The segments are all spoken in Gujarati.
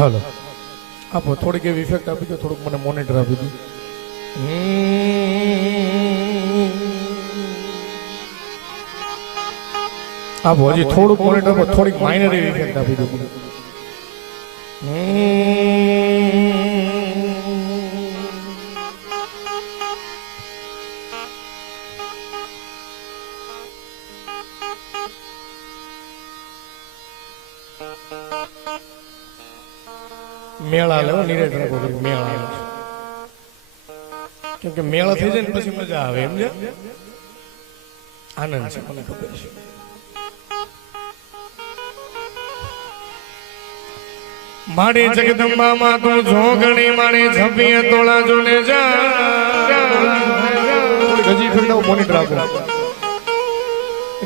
હાલો આપો થોડીક એવી ઇફેક્ટ આપી દો, થોડુંક મને મોનિટર આપી દો. આપો હજી થોડુંક મોનિટર પર થોડીક માઇનર એવી ઇફેક્ટ આપી દો. મેળા લેવો નિરેશ રાખો, મેળા આવે કેમ કે મેળા થઈ જાય ને પછી મજા આવે, એમ છે આનંદ છે, મને ખબર છે. મારી જગદંબા માં તું જોગણી મારી છબીએ તોળા જોને જા ગજી ફિરડાઓ મોનિટર રાખો.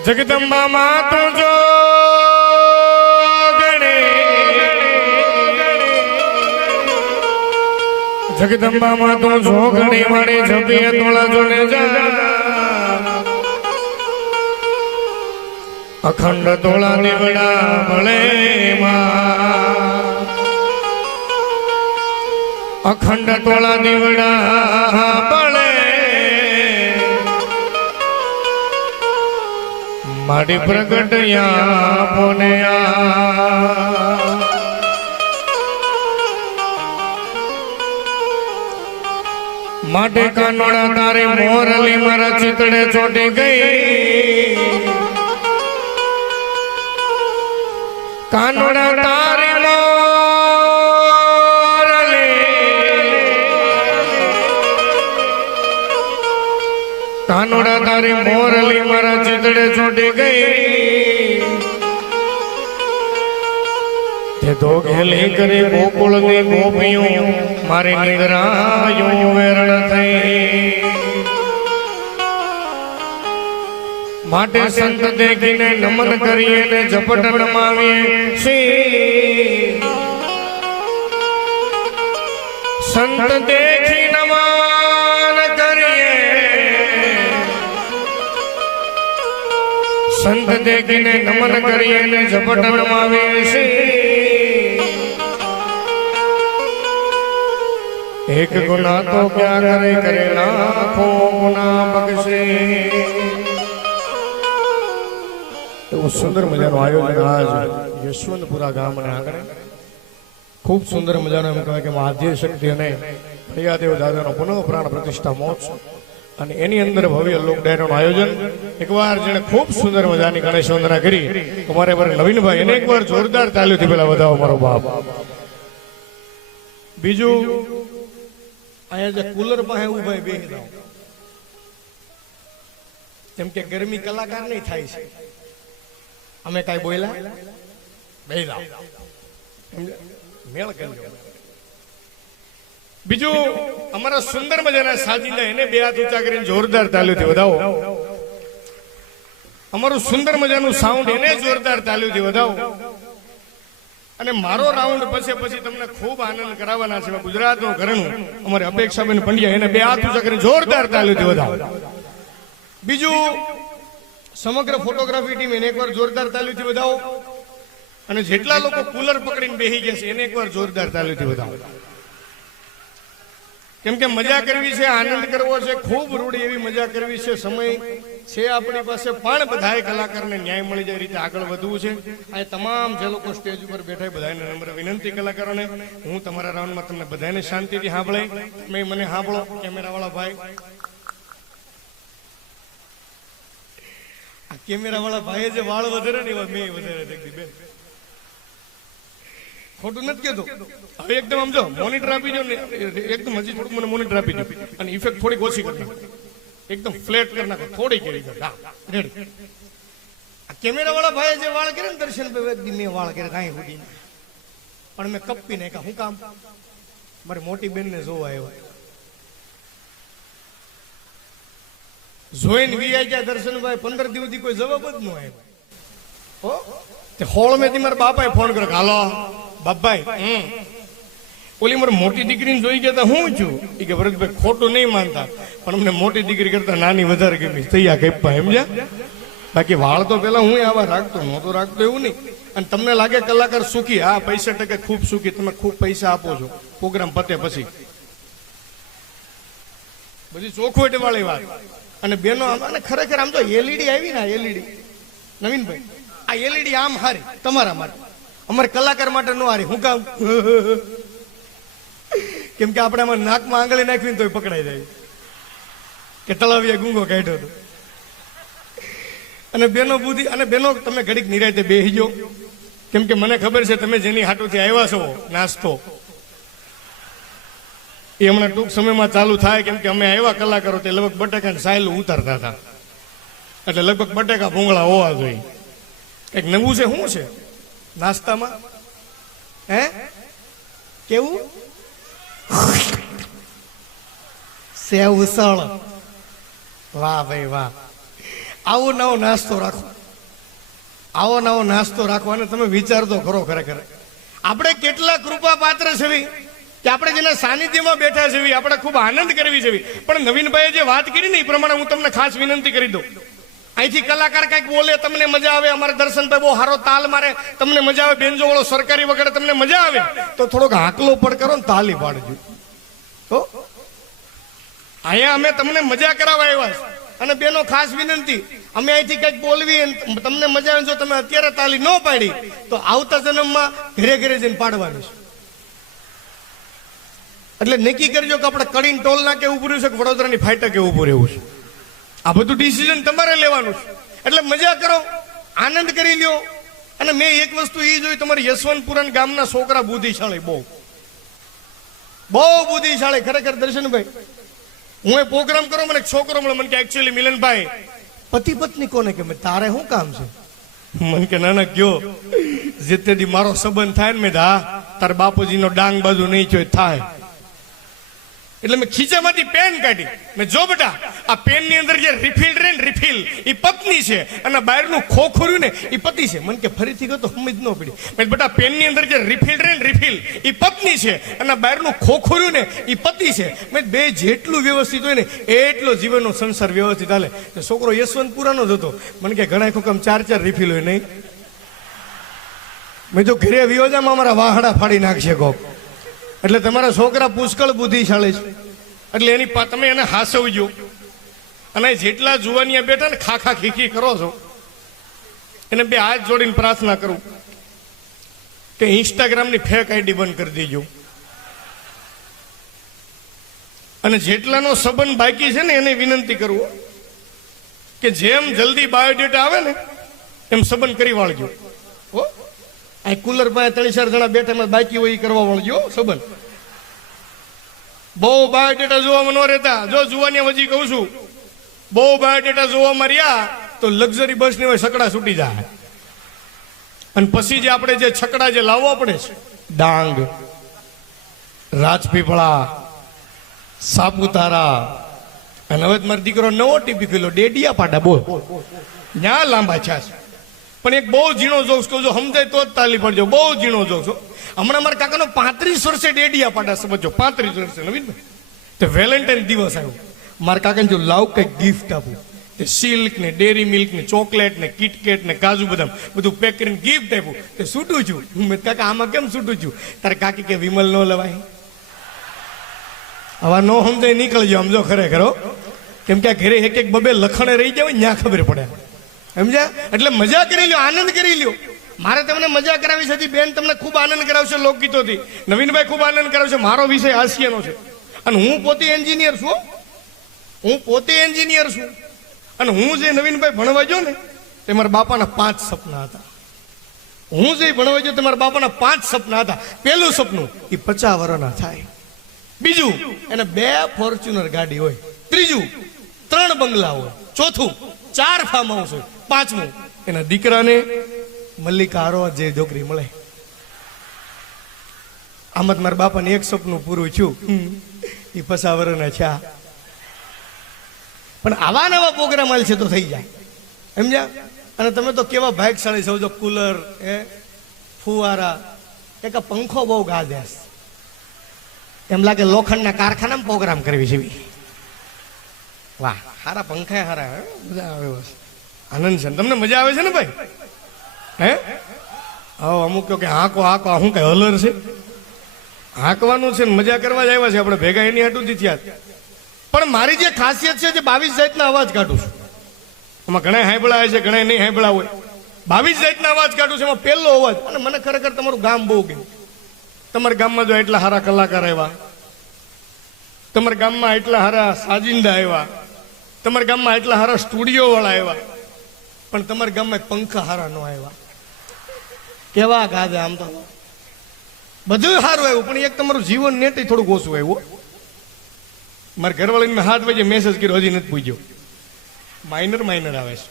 જગદંબા માં તું જો જગદંબા માં તું જોગણી મારી છબીએ તોળા જોને જા અખંડ તોળા નીવડા ભલે માં અખંડ તોળા નીવડા ભલે મારી પ્રગટયા પોનેયા માટે કાનોડા તારે મોરલી મારા ચિતડે ચોટી ગઈ કાનોડા તારે મોરલી કાનોડા તારે મોરલી મારા ચિતડે ચોટી ગઈ તે તો ઘેલી કરી ગોકુળ ની ગોપીઓ મારી નિંદ્રાયું વેરણ થઈ માટે સંત દેખીને નમન કરીએ ને ઝપટ નમાવીએ સંત દેખી નમન કરીએ સંત દેખીને નમન કરીએ ને ઝપટ નમાવીએ એક ગુના તો ક્યાં કરે કરે લાખો ગુના બક્ષે. એવું સુંદર મજાનું આયોજન આજ યશવંતપુરા ગામને આંગણે ખૂબ સુંદર મજાનો એમ કહેવાય કે આદ્ય શક્તિ અને હરિયાદેવ દાદાનો પુનઃ પ્રાણ પ્રતિષ્ઠા મહોત્સવ અને એની અંદર ભવ્ય લોક ડાયરાનું આયોજન. એકવાર જેને ખૂબ સુંદર મજાની ગણેશ વંદના કરી અમારે નવીનભાઈ એને એકવાર જોરદાર તાલીઓથી પેલા વધાવો મારો બાપ. બીજું અહીંયા જે કુલર પાસે ઉભા બેસી જાઓ, કેમ કે ગરમી કલાકાર નહીં થાય છે. અમે કઈ બોલ્યા બેસી જાઓ મેળ કરજો. બીજું અમારા સુંદર મજાના સાજીદા એને બે હાથ ઊંચા કરીને જોરદાર તાલીઓથી વધાવો. અમારું સુંદર મજાનું સાઉન્ડ એને જોરદાર તાલીઓથી વધાવો. અને મારો રાઉન્ડ પછી તમને ખૂબ આનંદ કરાવવાના છે ગુજરાતનું ઘરનું અમારે અપેક્ષાબેન પંડ્યા એને બે હાથ ઊંચા કરીને જોરદાર તાલીઓથી વધાવો. બીજું સમગ્ર ફોટોગ્રાફી ટીમ એને એકવાર જોરદાર તાલીઓથી વધાવો. અને જેટલા લોકો કુલર પકડીને બેસી ગયા છે એને એકવાર જોરદાર તાલીઓથી વધાવો. કેમ કે મજા કરવી છે, આનંદ કરવો છે, ખૂબ રૂડી એવી મજા કરવી છે. સમય છે આપણી પાસે પણ બધાએ કલાકારને ન્યાય મળી જાય રીતે આગળ વધવું છે. આ તમામ જે લોકો સ્ટેજ ઉપર બેઠા બધાને નમ્ર વિનંતી કલાકારોને હું તમારા રાઉન્ડમાં તમને બધાને શાંતિથી સાંભળે તમે મને સાંભળો. કેમેરાવાળા ભાઈ આ કેમેરાવાળા ભાઈએ જે વાળ વધારે ને એવા મેં વધારે દેખી બેન ખોટું નથી કેતો. હવે એકદમ આમ જો મોનિટર આપી દો ને એકદમ હજી થોડુંક મને મોનિટર આપી દો અને ઇફેક્ટ થોડીક ઓછી કરી નાખો, એકદમ ફ્લેટ કરી નાખો થોડી કરી દો. રેડી. આ કેમેરા વાળા ભાઈ જે વાળ કરે ને દર્શન મેં વાળ કરે કાંઈ સુધી પણ મેં કપી નાખ્યા. શું કામ? મારી મોટી બેન ને જોવા આવ્યા. જોઈને વી ગયા દર્શનભાઈ 15 દિવસથી કોઈ જવાબ જ ન આવ્યો. હોળ મેં મારા બાપાએ ફોન કર્યો, હાલો બાપભાઈ ઓલી મારી મોટી દીકરીને જોઈ ગયા હું છું એ કે ભરતભાઈ ખોટું નહીં માનતા પણ અમને મોટી દીકરી કરતા નાની વધારે ગમી તૈયાર કઈ સમજ્યા. બાકી વાળ તો પેલા હું આવા રાખતો, નહોતો રાખતો એવું નહીં. અને તમને લાગે કલાકાર સુખી, હા 65% ખૂબ સુખી, તમે ખૂબ પૈસા આપો છો પ્રોગ્રામ પતે પછી, બધી ચોખવટ વાળી વાત. અને બેનો આમાં ખરેખર આમ તો એલઈડી આવી ને, એલઈડી નવીનભાઈ, આ એલઈડી આમ હારી તમારા માટે, અમારે કલાકાર માટે નો હારી. હું કામ? કેમ કે આપણે આમાં નાકમાં આંગળી નાખવી તો પકડાઈ જાય કે તળાવિયા ગુંગો કાઢ્યો હતો. અને બેનો બુદ્ધિ, અને બેનો તમે ઘડીક નિરાયતે બેહીજો, કેમ કે મને ખબર છે તમે જેની હાટુથી આવ્યા છો નાસ્તો એ હમણાં ટૂંક સમયમાં ચાલુ થાય. કેમ કે અમે આવ્યા કલાકારો તે લગભગ બટેકા સાયલું ઉતારતા હતા, એટલે લગભગ બટેકા ભૂંગળા હોવા જોઈએ. એક નવું છે, શું છે નાસ્તામાં? હે કેવું? સેવ ઉસળ. વાહ ભાઈ વાહ. આવો નવો નાસ્તો રાખો, આવો નવો નાસ્તો રાખો. અને તમે વિચાર તો ખરો, ખરેખર આપણે કેટલા કૃપા પાત્ર છે કે આપણે જેના સાનિધ્યમાં બેઠા છે, આપણે ખૂબ આનંદ કરવી છે. પણ નવીનભાઈએ જે વાત કરી ને એ પ્રમાણે હું તમને ખાસ વિનંતી કરી દઉં, અહીંથી કલાકાર કંઈક બોલે તમને મજા આવે, અમારે દર્શનભાઈ બહુ સારો તાલ મારે તમને મજા આવે, બેન્જો વાળો સરકારી વગેરે તમને મજા આવે, તો થોડોક હાકલો પડ કરો ને તાલી પાડજો. તો અહીંયા અમે તમને મજા કરાવવા આવ્યા છે. અને બેનો ખાસ વિનંતી, અમે અહીંથી કંઈક બોલવી તમને મજા આવે, જો તમે અત્યારે તાલી ન પાડી તો આવતા જન્મમાં ઘરે ઘરે જઈને પાડવાની છે. એટલે નક્કી કરજો કે આપણે કડીને ટોલ નાકે ઉભું રહ્યું છે કે વડોદરાની ફાટકે ઉભું રહેવું છે. આ બધું ડિસિઝન તમારે લેવાનું છે. એટલે મજા કરો, આનંદ કરી લ્યો. અને મેં એક વસ્તુ એ જોઈ, તમારી યશવંતપુરા ગામના છોકરા બુદ્ધિશાળી, બહુ બુદ્ધિશાળી ખરેખર. દર્શનભાઈ, હું એ પ્રોગ્રામ કરો, મને છોકરો મળે, મને કે એકચ્યુઅલી મિલનભાઈ પતિ પત્ની કોને કે તારે શું કામ છે? મને કે નાના કયો જેતેથી મારો સંબંધ થાય ને, મેં હા તાર બાપુજીનો ડાંગ બાજુ નહીં જોઈ થાય. એટલે મેં ખીચામાંથી પેન કાઢી, મેં જો બેટા આ પેન ની અંદર જે રિફિલ રે ને, રિફિલ એ પત્ની છે, અને બહારનું ખોખુર્યું ને એ પતિ છે. મને કે ફરીથી કહો તો સમજ ન પડી. મેં બેટા પેન ની અંદર જે રિફિલ રે ને, રિફિલ એ પત્ની છે, અને બહારનું ખોખુર્યું ને એ પતિ છે. મેં બે જેટલું વ્યવસ્થિત હોય ને એટલો જીવનનો સંસાર વ્યવસ્થિત હાલે. છોકરો યશવંતપુરાનો જ હતો. મને કે ઘણા ખોકામ 4-4 રિફિલ હોય નહીં. મેં જો ઘરે વિયોજામાં અમારા વાહડા ફાડી નાખશે કોક. એટલે તમારા છોકરા પુષ્કળ બુદ્ધિશાળી છે, એટલે એની તમે એને હાસવજો. અને જેટલા જુવાનિયા બેઠા ને ખાખા ખીખી કરો છો, એને બે હાથ જોડીને પ્રાર્થના કરું કે ઇન્સ્ટાગ્રામની ફેક આઈડી બંધ કરી દેજો. અને જેટલાનો સંબંધ બાકી છે ને એને વિનંતી કરું કે જેમ જલ્દી બાયોડેટા આવે ને એમ સંબંધ કરી વાળજો. આ કુલર પાસે 3-4 જણા બેઠા બાકી હોય એ કરવા વાળજો સંબંધ. બહુ બાયોડેટા જોવામાં ન રહેતા. જો જુવાની હજી કહું છું, બહુ બાયોડેટા જોવામાં રહ્યા તો લક્ઝરી બસ ની હોય સકડા છૂટી જાય. અને પછી જે આપણે જે છકડા જે લાવવા પડે છે, ડાંગ, રાજપીપળા, સાપુતારા, અને હવે મારો દીકરો નવો ટીપી ખોલ્યો ડેડિયા પાટા. બોલ ત્યાં લાંબા છે. પણ એક બહુ ઝીણો જોક્સ કહું, જો સમજાય તો જ તાલી પડજો. બહુ ઝીણો જોક્સ. હમણાં મારા કાકાનો 35 વર્ષે ડેડિયા પાટા, સમજો 35 વર્ષે. નવીનભાઈ તો વેલેન્ટાઇન દિવસ આવ્યો, મારા કાકાને જો લાવ કઈક ગિફ્ટ આપું, તે સિલ્ક ને, ડેરી મિલ્ક ને, ચોકલેટ ને, કિટકેટ ને, કાજુ બદામ બધું પેક કરીને ગિફ્ટ આપ્યું. તે છૂટું છું. મેં કાકા આમાં કેમ છૂટું છું? તારે કાકી કે વિમલ ન લવાય. હવે નો સમજાય નીકળજો, સમજો ખરેખર. કેમ કે આ ઘરે એક એક બબે લખણે રહી જાય ત્યાં ખબર પડે, સમજ્યા? એટલે મજા કરી લ્યો, આનંદ કરી લ્યો. મારે તમને મજા કરાવી છે. બેન તમને ખૂબ આનંદ કરાવશે લોકગીતોથી. નવીનભાઈ ખૂબ આનંદ કરાવશે. મારો વિષય હાસ્યનો છે, અને હું પોતે એન્જિનિયર છું. અને હું જે નવીનભાઈ ભણવા ગયો ને તે મારા બાપાના 5 સપના હતા. હું જે ભણવા ગયો તે મારા બાપાના 5 સપના હતા. પહેલું સપનું એ 50 વર્ષના થાય. બીજું એને 2 ફોર્ચ્યુનર ગાડી હોય. ત્રીજું 3 બંગલા હોય. ચોથું 4 ફાર્મ હાઉસ હોય. પાંચમું એના દીકરાને મલ્લિકા હારો જે છોકરી મળે. આમાં મારા બાપાને એક સપનું પૂરું થયું, એ 50 વર્ષના છે. પણ આવા નવા પ્રોગ્રામ હાલ છે તો થઈ જાય, સમજ્યા? અને તમે તો કેવા ભાગશાળી છો, જો કુલર, ફુવારા, એક પંખો બહુ ગાજે. એમ લાગે લોખંડના કારખાનામાં પ્રોગ્રામ કરવી છે. વાહ, સારા પંખા, સારા મજા આવે. આનંદ છે ને? તમને મજા આવે છે ને ભાઈ? હે હા, અમુક કહો કે હાંકો હાંકો, શું કઈ હલર છે? હાંકવાનું છે ને મજા કરવા જ આવ્યા છે આપણે ભેગા, એની હાટું જ થયા. પણ મારી જે ખાસિયત છે જે 22 જાતના અવાજ કાઢું છું. એમાં ઘણા હાંભળા હોય છે, ઘણા નહીં હાંભળા હોય. 22 જાતના અવાજ કાઢું છું. એમાં પહેલો અવાજ, અને મને ખરેખર તમારું ગામ બહુ ગયું. તમારા ગામમાં જો એટલા સારા કલાકાર આવ્યા, તમારા ગામમાં એટલા સારા સાજિંદા આવ્યા, તમારા ગામમાં એટલા સારા સ્ટુડિયો વાળા આવ્યા, પણ તમારા ગામમાં પંખા સારા ન આવ્યા. કેવા ગાજે આમ તો બધું સારું આવ્યું, પણ એક તમારું જીવન નેટ થોડુંક ઓછું આવ્યું. મારા ઘરવાળીને મેં 7 વાગે મેસેજ કર્યો, હજી નથી પૂછ્યો. માઇનર આવે છે,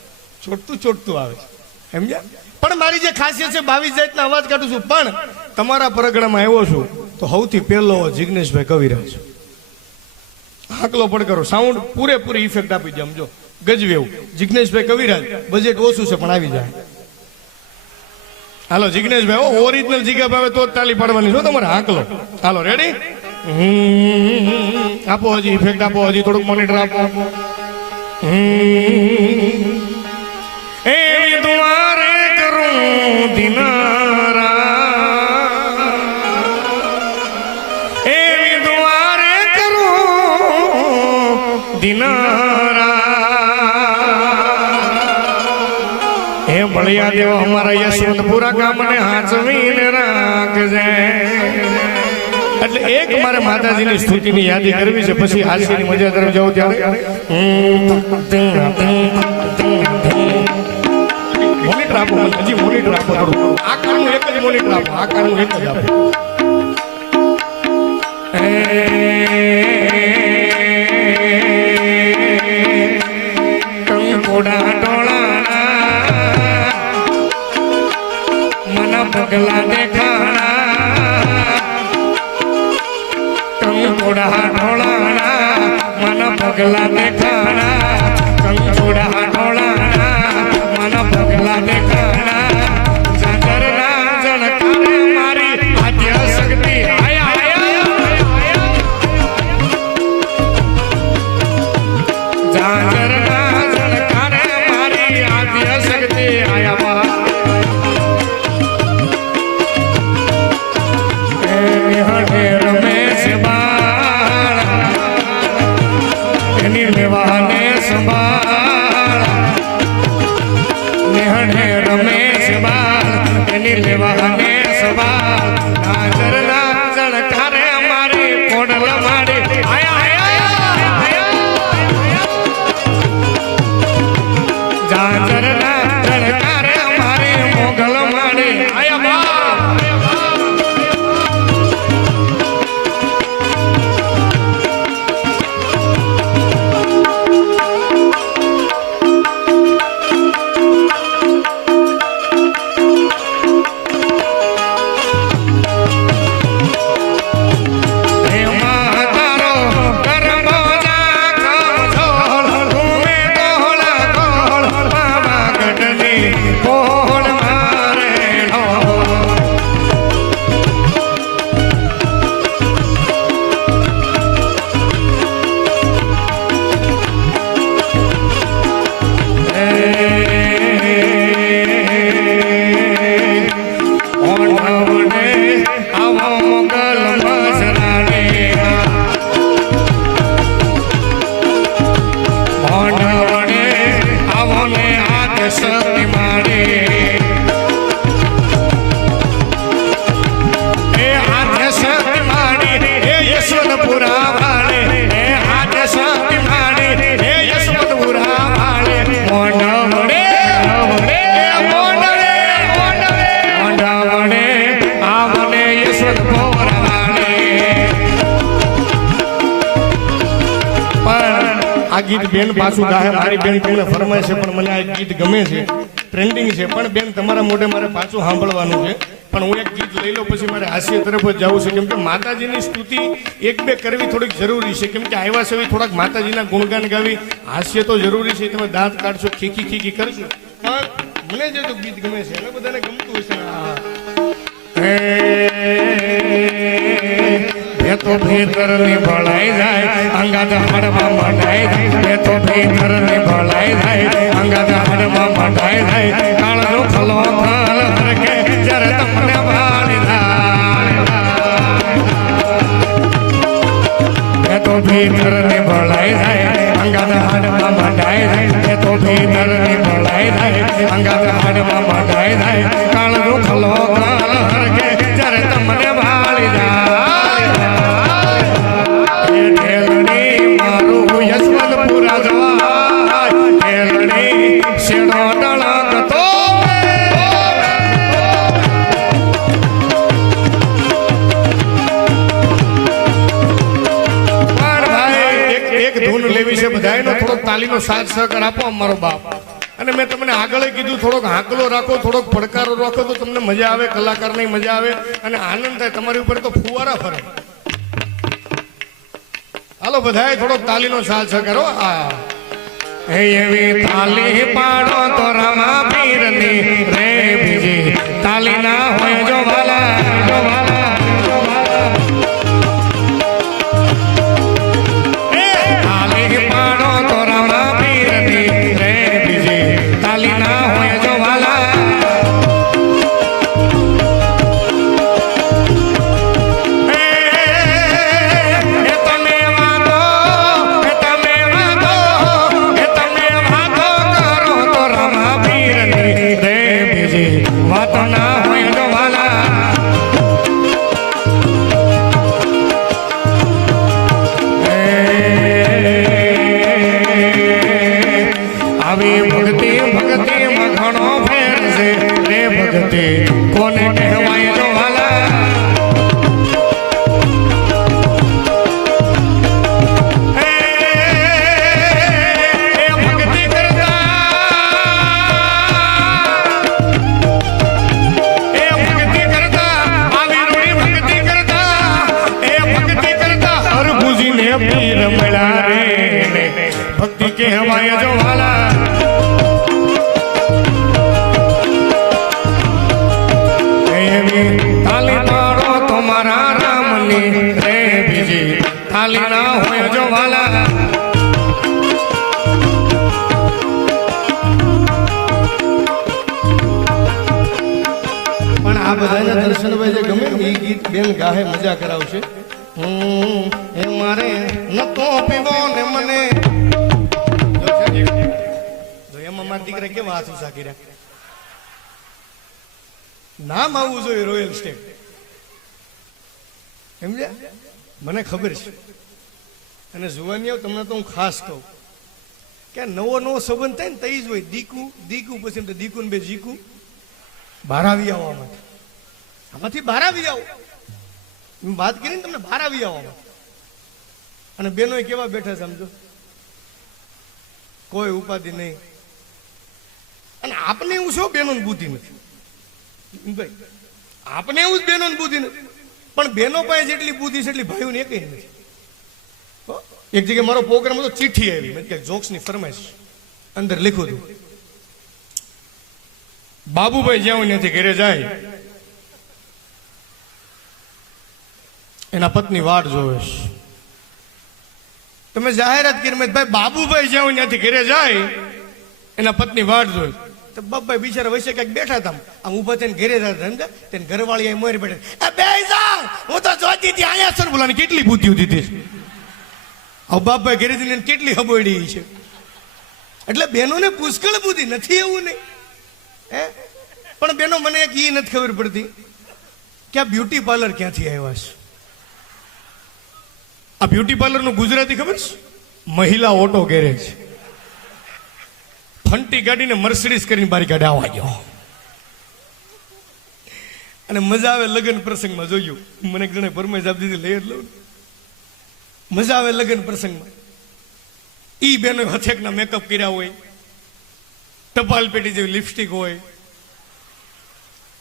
ચોટતું આવે છે, સમજ્યા? પણ મારી જે ખાસિયત છે 22 જાતના અવાજ કાઢું છું. પણ તમારા પરગણામાં આવ્યો છું તો સૌથી પહેલો જિગ્નેશભાઈ કવિરાજ. હાકલો પણ કરો, સાઉન્ડ પૂરેપૂરી ઇફેક્ટ આપી દે. સમજો ગજવે એવું. જિગ્નેશભાઈ કવિરાજ, બજેટ ઓછું છે પણ આવી જાય. હાલો જિગ્નેશભાઈ, ઓરિજિનલ જીગાભાઈ તો જ તાલી પાડવાની છો તમારે. હાકલો હાલો, રેડી? આપો હજી ઇફેક્ટ આપો, હજી થોડુંક મોનિટર આપો. એ દ્વારે કરું દિનારા, એ દ્વારે કરું દિનારા. હે બળિયા દેવ અમારા યશવંતપુરા ગામને હાચવીને રાખજે. એટલે એક મારે માતાજીની સ્તુતિની યાદી કરવી છે, પછી હાસ્યની મજા તરફ જાવ ત્યારે મોનિટર આપો. હજી મોનિટર આપો થોડું. આકારનું એક જ મોનિટર આપો, આકારનું એક જ આપો. કંકોડા ડોળા મના પગલા દેખાણા, કંકોડા ડોળા મના પગલા દેખાણા, કંકોડા ડોળા મના પગલા દેખાણા. જાગરના જણકારે મારી આદ્ય શક્તિ જાગરના જણકારે મારી આદ્ય શક્તિ આયા. હરે રમેશ બાળ એની લેવાને સંભાળ, હરે રમેશ બાળ એની લેવાને સંભાળ. હાજરના જણકારે મારી કોડલ મારી જાજરના જણકારે મારી મોગલ મારી આયા. આ ગીત બેન પાછું ગાહે. મારી બેન તમને ફરમાય છે, પણ મને આ ગીત ગમે છે, ટ્રેન્ડિંગ છે. પણ બેન તમારા મોઢે મારે પાછું સાંભળવાનું છે. પણ હું એક ગીત લઈ લઉં, પછી મારે હાસ્ય તરફ જ જવું છે. કેમ કે માતાજીની સ્તુતિ 1-2 કરવી થોડીક જરૂરી છે. કેમ કે આવ્યા છે થોડાક માતાજીના ગુણગાન ગાવી, હાસ્ય તો જરૂરી છે. તમે દાંત કાઢશો, ખીખી ખીખી કરશો, પણ મને જે તો ગીત ગમે છે એને બધાને ગમતું હશે. એ તો ભીતર ની ભળાઈ જાય, અંગાત હાડમાં મંડાઈ જાય. એ તો ભીતર ની ભળાઈ જાય, અંગાત હાડમાં ભળાઈ જાય કાળનો ખલો ખાલ હરકે જ્યારે તમને વાળી જાય તો ભીતર ની ભળાઈ જાય અંગાત હાડમાં મંડાઈ જાય તો ભીતર ની ભળાઈ જાય અંગાત હાડમાં મંડાઈ જાય કાળનો ખલો ખાલ હરકે જ્યારે તમને વાળી જાય મારું યશવંતપુરા જવાય ઢેલણી શેડો ડળકતો એક ધૂન લેવી છે બધાયનો થોડોક તાલીનો સાથ સહકાર આપો અમારો બાપ અને મેં તમને આગળ કીધું થોડોક હાંકલો રાખો થોડોક પડકારો રાખો તો તમને મજા આવે કલાકારની મજા આવે અને આનંદ થાય તમારી ઉપર તો ફુવારા ફરે હાલો બધાય થોડોક તાલીનો સાથ સહકારો આ એવી તાલી પાડો તો રમા પીરની રે બીજી તાલી ના હોય જો વાલા તાલી પાડો તો રમા પીરની રે બીજી તાલી ના હોય જો વાલા કોને કહેવાય જો વાલા એ ભક્તિ કરતા આવી રૂડી ભક્તિ કરતા એ ભક્તિ કરતા હરભુજીને પીર મળ્યા રે ભક્તિ કહેવાય જો વાલા તાલી પાડો તો મારા રામની રે બીજી તાલી ના હોય જો વાલા પણ આ બધાના દર્શનભાઈ જે ગમે એ ગીત બેન ગાહે મજા કરાવશે એ મારે નતો પીવો ને મને એમાં મારા દીકરા કેવા હાથું સાકી રહ્યા નામ આવવું જોઈએ રોયલ સ્ટેટ સમજ્યા મને ખબર છે અને જુવાનીઓ તમને તો હું ખાસ કહું કે નવો નવો સંબંધ થાય ને તઈ જ હોય દીકું દીકું પછી તો દીકું બે જીકું બહાર આવી આવો આમાંથી બહાર આવી આવો વાત કરીને તમને બહાર આવી આવો અને બેનો કેવા બેઠા સમજો કોઈ ઉપાધિ નહીં અને આપને એવું શું બેનો બુદ્ધિ નથી ભાઈ આપણે એવું જ બેનો બુદ્ધિ નથી પણ બેનો પાસે જેટલી બુદ્ધિ છે એટલી ભાઈઓને એક નથી એક જગ્યાએ મારો પ્રોગ્રામ હતો ચિઠ્ઠી આવી મેં જોક્સની ફરમાઈશ અંદર લખ્યું હતું બાબુભાઈ જ્યાં ત્યાંથી ઘરે જાય એના પત્ની વાટ જોવે તમે જાહેરાત કરી ભાઈ બાબુભાઈ જ્યાં ત્યાંથી ઘરે જાય એના પત્ની વાટ જોવે તો બાપભાઈ બિચારા વૈસે કઈક બેઠા હતા આમ ઉભા થઈને ઘરે જતા તેને ઘરવાળી મોર બેઠા બે હું તો જોતી હતી અહીંયા સર બોલાની કેટલી બુદ્ધિ હતી હવે બાપભાઈ ઘરે જઈને કેટલી હબોડી છે એટલે બહેનોને પુષ્કળ બુદ્ધિ નથી એવું નહીં હે પણ બેનો મને એક એ નથી ખબર પડતી કે આ બ્યુટી પાર્લર ક્યાંથી આવ્યા છે આ બ્યુટી પાર્લર નું ગુજરાતી ખબર છે મહિલા ઓટો ગેરેજ ફંટી ગાડીને મર્સિડીઝ કરીને બારી કાઢે આવવા ગયો અને મજા આવે લગ્ન પ્રસંગમાં જોયું મને એક જણે ફરમાઈશ આપી દીધી લઈ જ લઉં મજા આવે લગ્ન પ્રસંગમાં ઈ બેનો હથેકના મેકઅપ કર્યા હોય ટપાલ પેટી જેવી લિપસ્ટિક હોય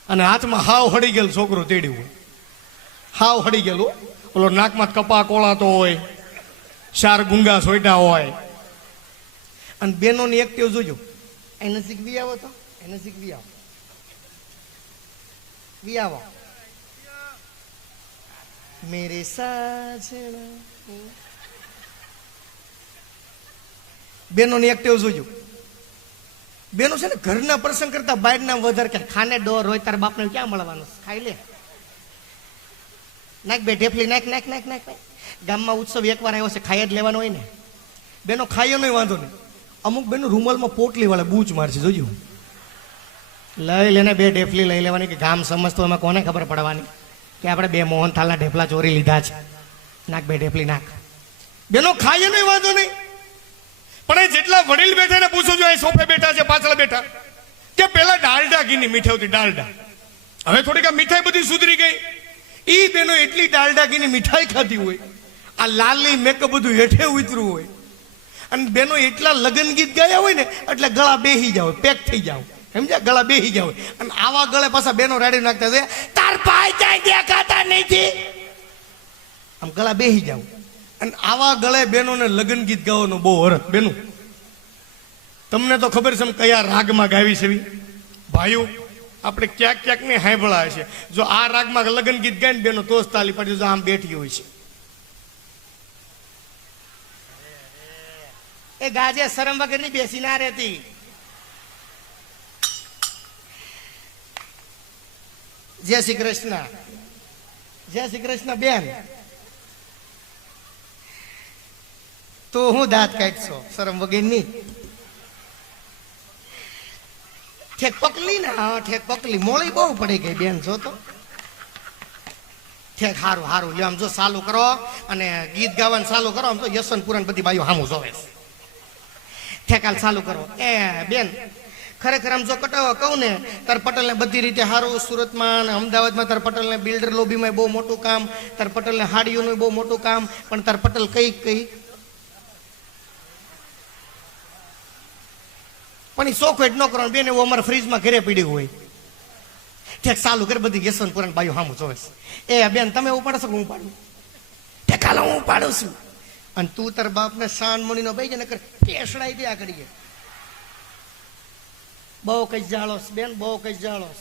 અને હાથમાં હાવ હળી ગયેલ છોકરો તેડ્યું હોય હાવ હળી ગયેલો ઓલો નાકમાં કપા કોળાતો હોય ચાર ગુંગા સોયટા હોય અને બેનોની એક્ટિવ જોજો એ નજીક વી આવો તો એ નજીક વી આવો મેરે સાજના બેનોની એક્ટિવ જોજો બેનો છે ને ઘરના પ્રસંગ કરતા બહારના વધારે કે ખાને ડોર હોય તાર બાપને ક્યાં મળવાનું, ખાઈ લે, નાખ બે ઢેફલી, નાખ નાખ નાખ નાખ. ગામમાં ઉત્સવ એકવાર આવ્યો છે, ખાઈ જ લેવાનો હોય ને. બેનો ખાયો નહીં વાંધો નહીં, અમુક બેનો રૂમાલમાં પોટલી વાળા બૂચ મારશે, જોજો. લઈ લેને બે ઢેફલી લઈ લેવાની, કે ગામ સમજતો એમાં કોને ખબર પડવાની કે આપણે બે મોહનથાલના ઢેફલા ચોરી લીધા છે. નાખ બે ઢેફલી નાખ. બેનો ખાઈએ નહીં વાંધો નહીં, પણ એ જેટલા વડીલ બેઠા ને પૂછું છું, એ સોફે બેઠા છે, પાછળ બેઠા, કે પેલા ડાલડા ઘીની મીઠાઈ હતી, ડાલડા. હવે થોડીક આ મીઠાઈ બધી સુધરી ગઈ. ઈ બેનો એટલી ડાલડા ઘીની મીઠાઈ ખાધી હોય, આ લાલની મેકઅપ બધું હેઠે ઉતર્યું હોય, અને બેનો એટલા લગ્ન ગીત ગાયા હોય ને એટલે ગળા બેહી જાવ, પેક થઈ જાવ, સમજ્યા, ગળા બેહી જાવ. અને આવા ગળે પાછા બેનો રાડી નાખતા છે, તાર ભાઈ જાય દેખાતા નથી, આમ ગળા બેહી જાવ. અને આવા ગળે બેનોને લગ્ન ગીત ગાવાનો બહુ હરખ. બેનું તમને તો ખબર છે કયા રાગમાં ગાવી છે ભાઈઓ, આપણે ક્યાંક ક્યાંક ને સાંભળા છે. જો આ રાગમાં લગ્ન ગીત ગાય ને બેનો તો જ તાલી પાડી, જો આમ બેઠી હોય છે. એ ગાજે શરમ વગરની બેસી ના રહેતી. જય શ્રી કૃષ્ણ, જય શ્રી કૃષ્ણ બેન. તો હું દાંત કાઢશો શરમ વગરની. ઠેક પકલી ને, હા ઠેક પકલી, મોળી બહુ પડી ગઈ બેન, જો તો. ઠેક હારું હારું લ્યો, આમ જો ચાલુ કરો અને ગીત ગાવાનું ચાલુ કરો, આમ તો યશવંતપુરા બધી બાઈઓ સામું જોવે. ઠેકાલ ચાલુ કરો. એ બેન ખરેખર આમ જો કહું ને, તાર પટેલને બધી રીતે સારું, સુરતમાં અને અમદાવાદમાં તાર પટેલને બિલ્ડર લોબીમાં બહુ મોટું કામ, તાર પટેલને હાડીઓનું બહુ મોટું કામ, પણ તાર પટેલ કઈ પણ એ ચોખવટ ન કરો બેન, એવું અમારા ફ્રીજમાં ઘરે પીડ્યું હોય. ઠેક ચાલુ કરે, બધી યશવંતપુરા બાઈઓ સામું જોવે. એ બેન તમે ઉપાડશો કે હું ઉપાડું? ઠેકાલો હું ઉપાડું છું. અને તું તાર બાપને શાન મણી નો ભાઈ ને પેસડાઈ દે કરીએ. બહુ કઈ જાળોસ બેન, બહુ કઈ જાળોસ.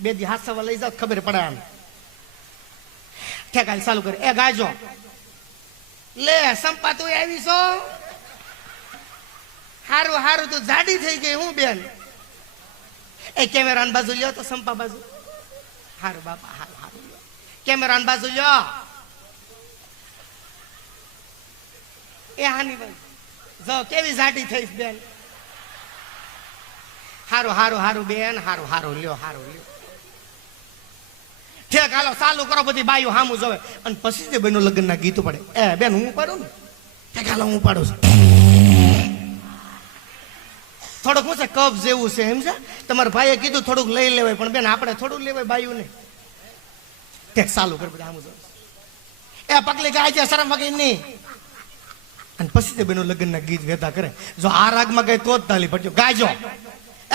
બે દી હાથસવા લઈ જાવ ખબર પડે આમ. ઠેકાલ ચાલુ કરે. એ ગાજો લે સંપા તું આવી છો, હારું હારું તું જાડી થઈ ગઈ હું બેન. એ કેમેરા બાજુ લ્યો તો સંપા બાજુ. હારું બાપા, હારું હારું લ્યો કેમેરા બાજુ લ્યો. એ હાની ભાઈ જો કેવી જાડી થઈશ બેન. હારું હારું હારું બેન, હારું હારું લ્યો, હારું લ્યો. ઠેક હાલો ચાલુ કરો, બધી બાઈઓ સામું જોવે. અને પછી જે બેનો લગ્ન ના ગીતો પડે. એ બેન હું પાડું ને, ઠેક હાલો હું પાડું છું. થોડુંક હું છે કપ જેવું છે, એમ છે. તમારા ભાઈએ કીધું થોડુંક લઈ લેવાય, પણ બેન આપણે થોડું લેવાય બાઈઓ ને. ઠેક ચાલુ કરે, બધા સામું જોવે. એ પકલી ગાય છે શરમ વગર ની. અને પછી તે બેનો લગ્ન ના ગીત વેતા કરે. જો આ રાગમાં ગાય તો જ તાલી પડજો. ગાજો,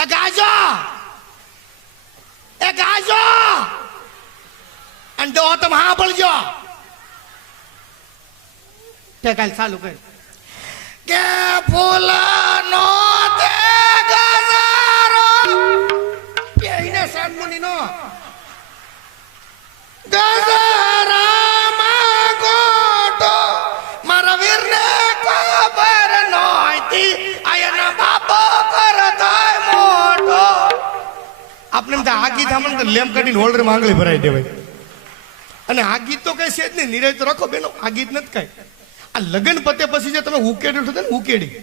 એ ગાજો, એ ગાજો. અને જો તમે હા બોલજો. તે કાલ ચાલુ કરી કે ફૂલનો તે ગજારો, એને સાનમુની નો ગજરામાં ગોટો મારા વીરને ખબર નહોતી, આયના બાપો કરતાય મોટો. આપણે એમ આ ગીત આમ લેમ કાઢીને હોલ્ડર માં આંગળી ભરાઈ દેવાય. અને આ ગીત તો કઈ છે જ નહીં, નિરાય તો રાખો બેનો, આ ગીત નથી કઈ. આ લગ્ન પતે પછી જે તમે ઉકેડી ઉઠો ને, ઉકેડી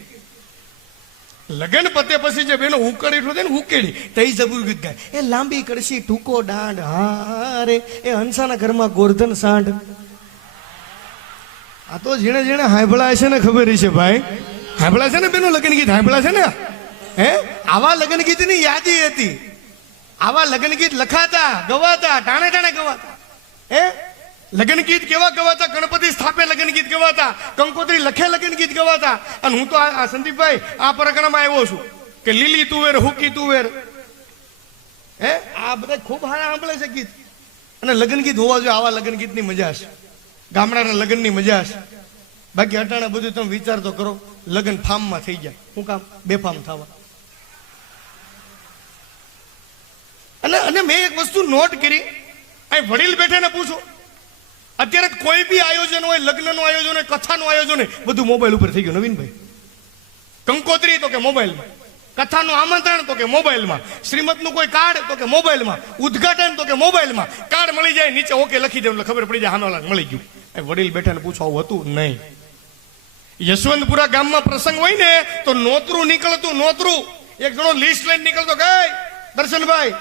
લગ્ન પતે પછી જે બેનો ઉકેડી ઉઠો ને, ઉકેડી તઈ જબરું ગીત ગાય. એ લાંબી કડશી ટૂંકો દાંડ હારે, એ હંસાના ઘરમાં ગોરધન સાંઢ. આ તો જેણે જેણે હાંભળા છે ને ખબર છે ભાઈ, હાંભળા છે ને બેનો લગ્ન ગીત, હાંભળા છે ને. હે આવા લગ્ન ગીત ની યાદી હતી, આવા લગ્ન ગીત લખાતા, ગવાતા, ટાણે ટાણે ગવાતા. હે લગ્ન ગીત કેવા ગવાતા, ગણપતિ સ્થાપે લગ્ન ગીત ગવાતા, કંકોત્રી લખે લગ્ન ગીત ગવાતા. અને હું તો આ સંદીપભાઈ આ પ્રકરણમાં આવ્યો છું કે લીલી તુવેર હુકી તુવેર, હે આ બધા ખૂબ સારા સાંભળે છે ગીત. અને લગ્ન ગીત હોવા જોઈએ, આવા લગ્ન ગીતની મજા છે, ગામડાના લગ્નની મજા છે. બાકી અટાણા બધું તમે વિચાર તો કરો, લગ્ન ફાર્મમાં થઈ જાય, શું કામ બેફામ થવા. અને મેં એક વસ્તુ નોટ કરી, અહીં વડીલ બેઠે ને પૂછો, અત્યારે કોઈ બી આયોજન હોય, લગ્નનું આયોજન હોય, કથાનું આયોજન હોય, બધું મોબાઈલ ઉપર થઈ ગયું. નવીનભાઈ કંકોત્રી તો કે મોબાઈલમાં, કથાનું આમંત્રણ તો કે મોબાઈલમાં, શ્રીમદનું કોઈ કાર્ડ તો કે મોબાઈલમાં, ઉદ્ઘાટન તો કે મોબાઈલમાં. કાર્ડ મળી જાય, નીચે ઓકે લખી દે એટલે ખબર પડી જાય સામેવાળાને મળી ગયું. એ વડીલ બેઠાને પૂછો આવું હતું નહીં. યશવંતપુરા ગામમાં પ્રસંગ હોય ને તો નોતરું નીકળતું, નોતરું. એક જણો લિસ્ટ લઈને નીકળતો કે દર્શનભાઈ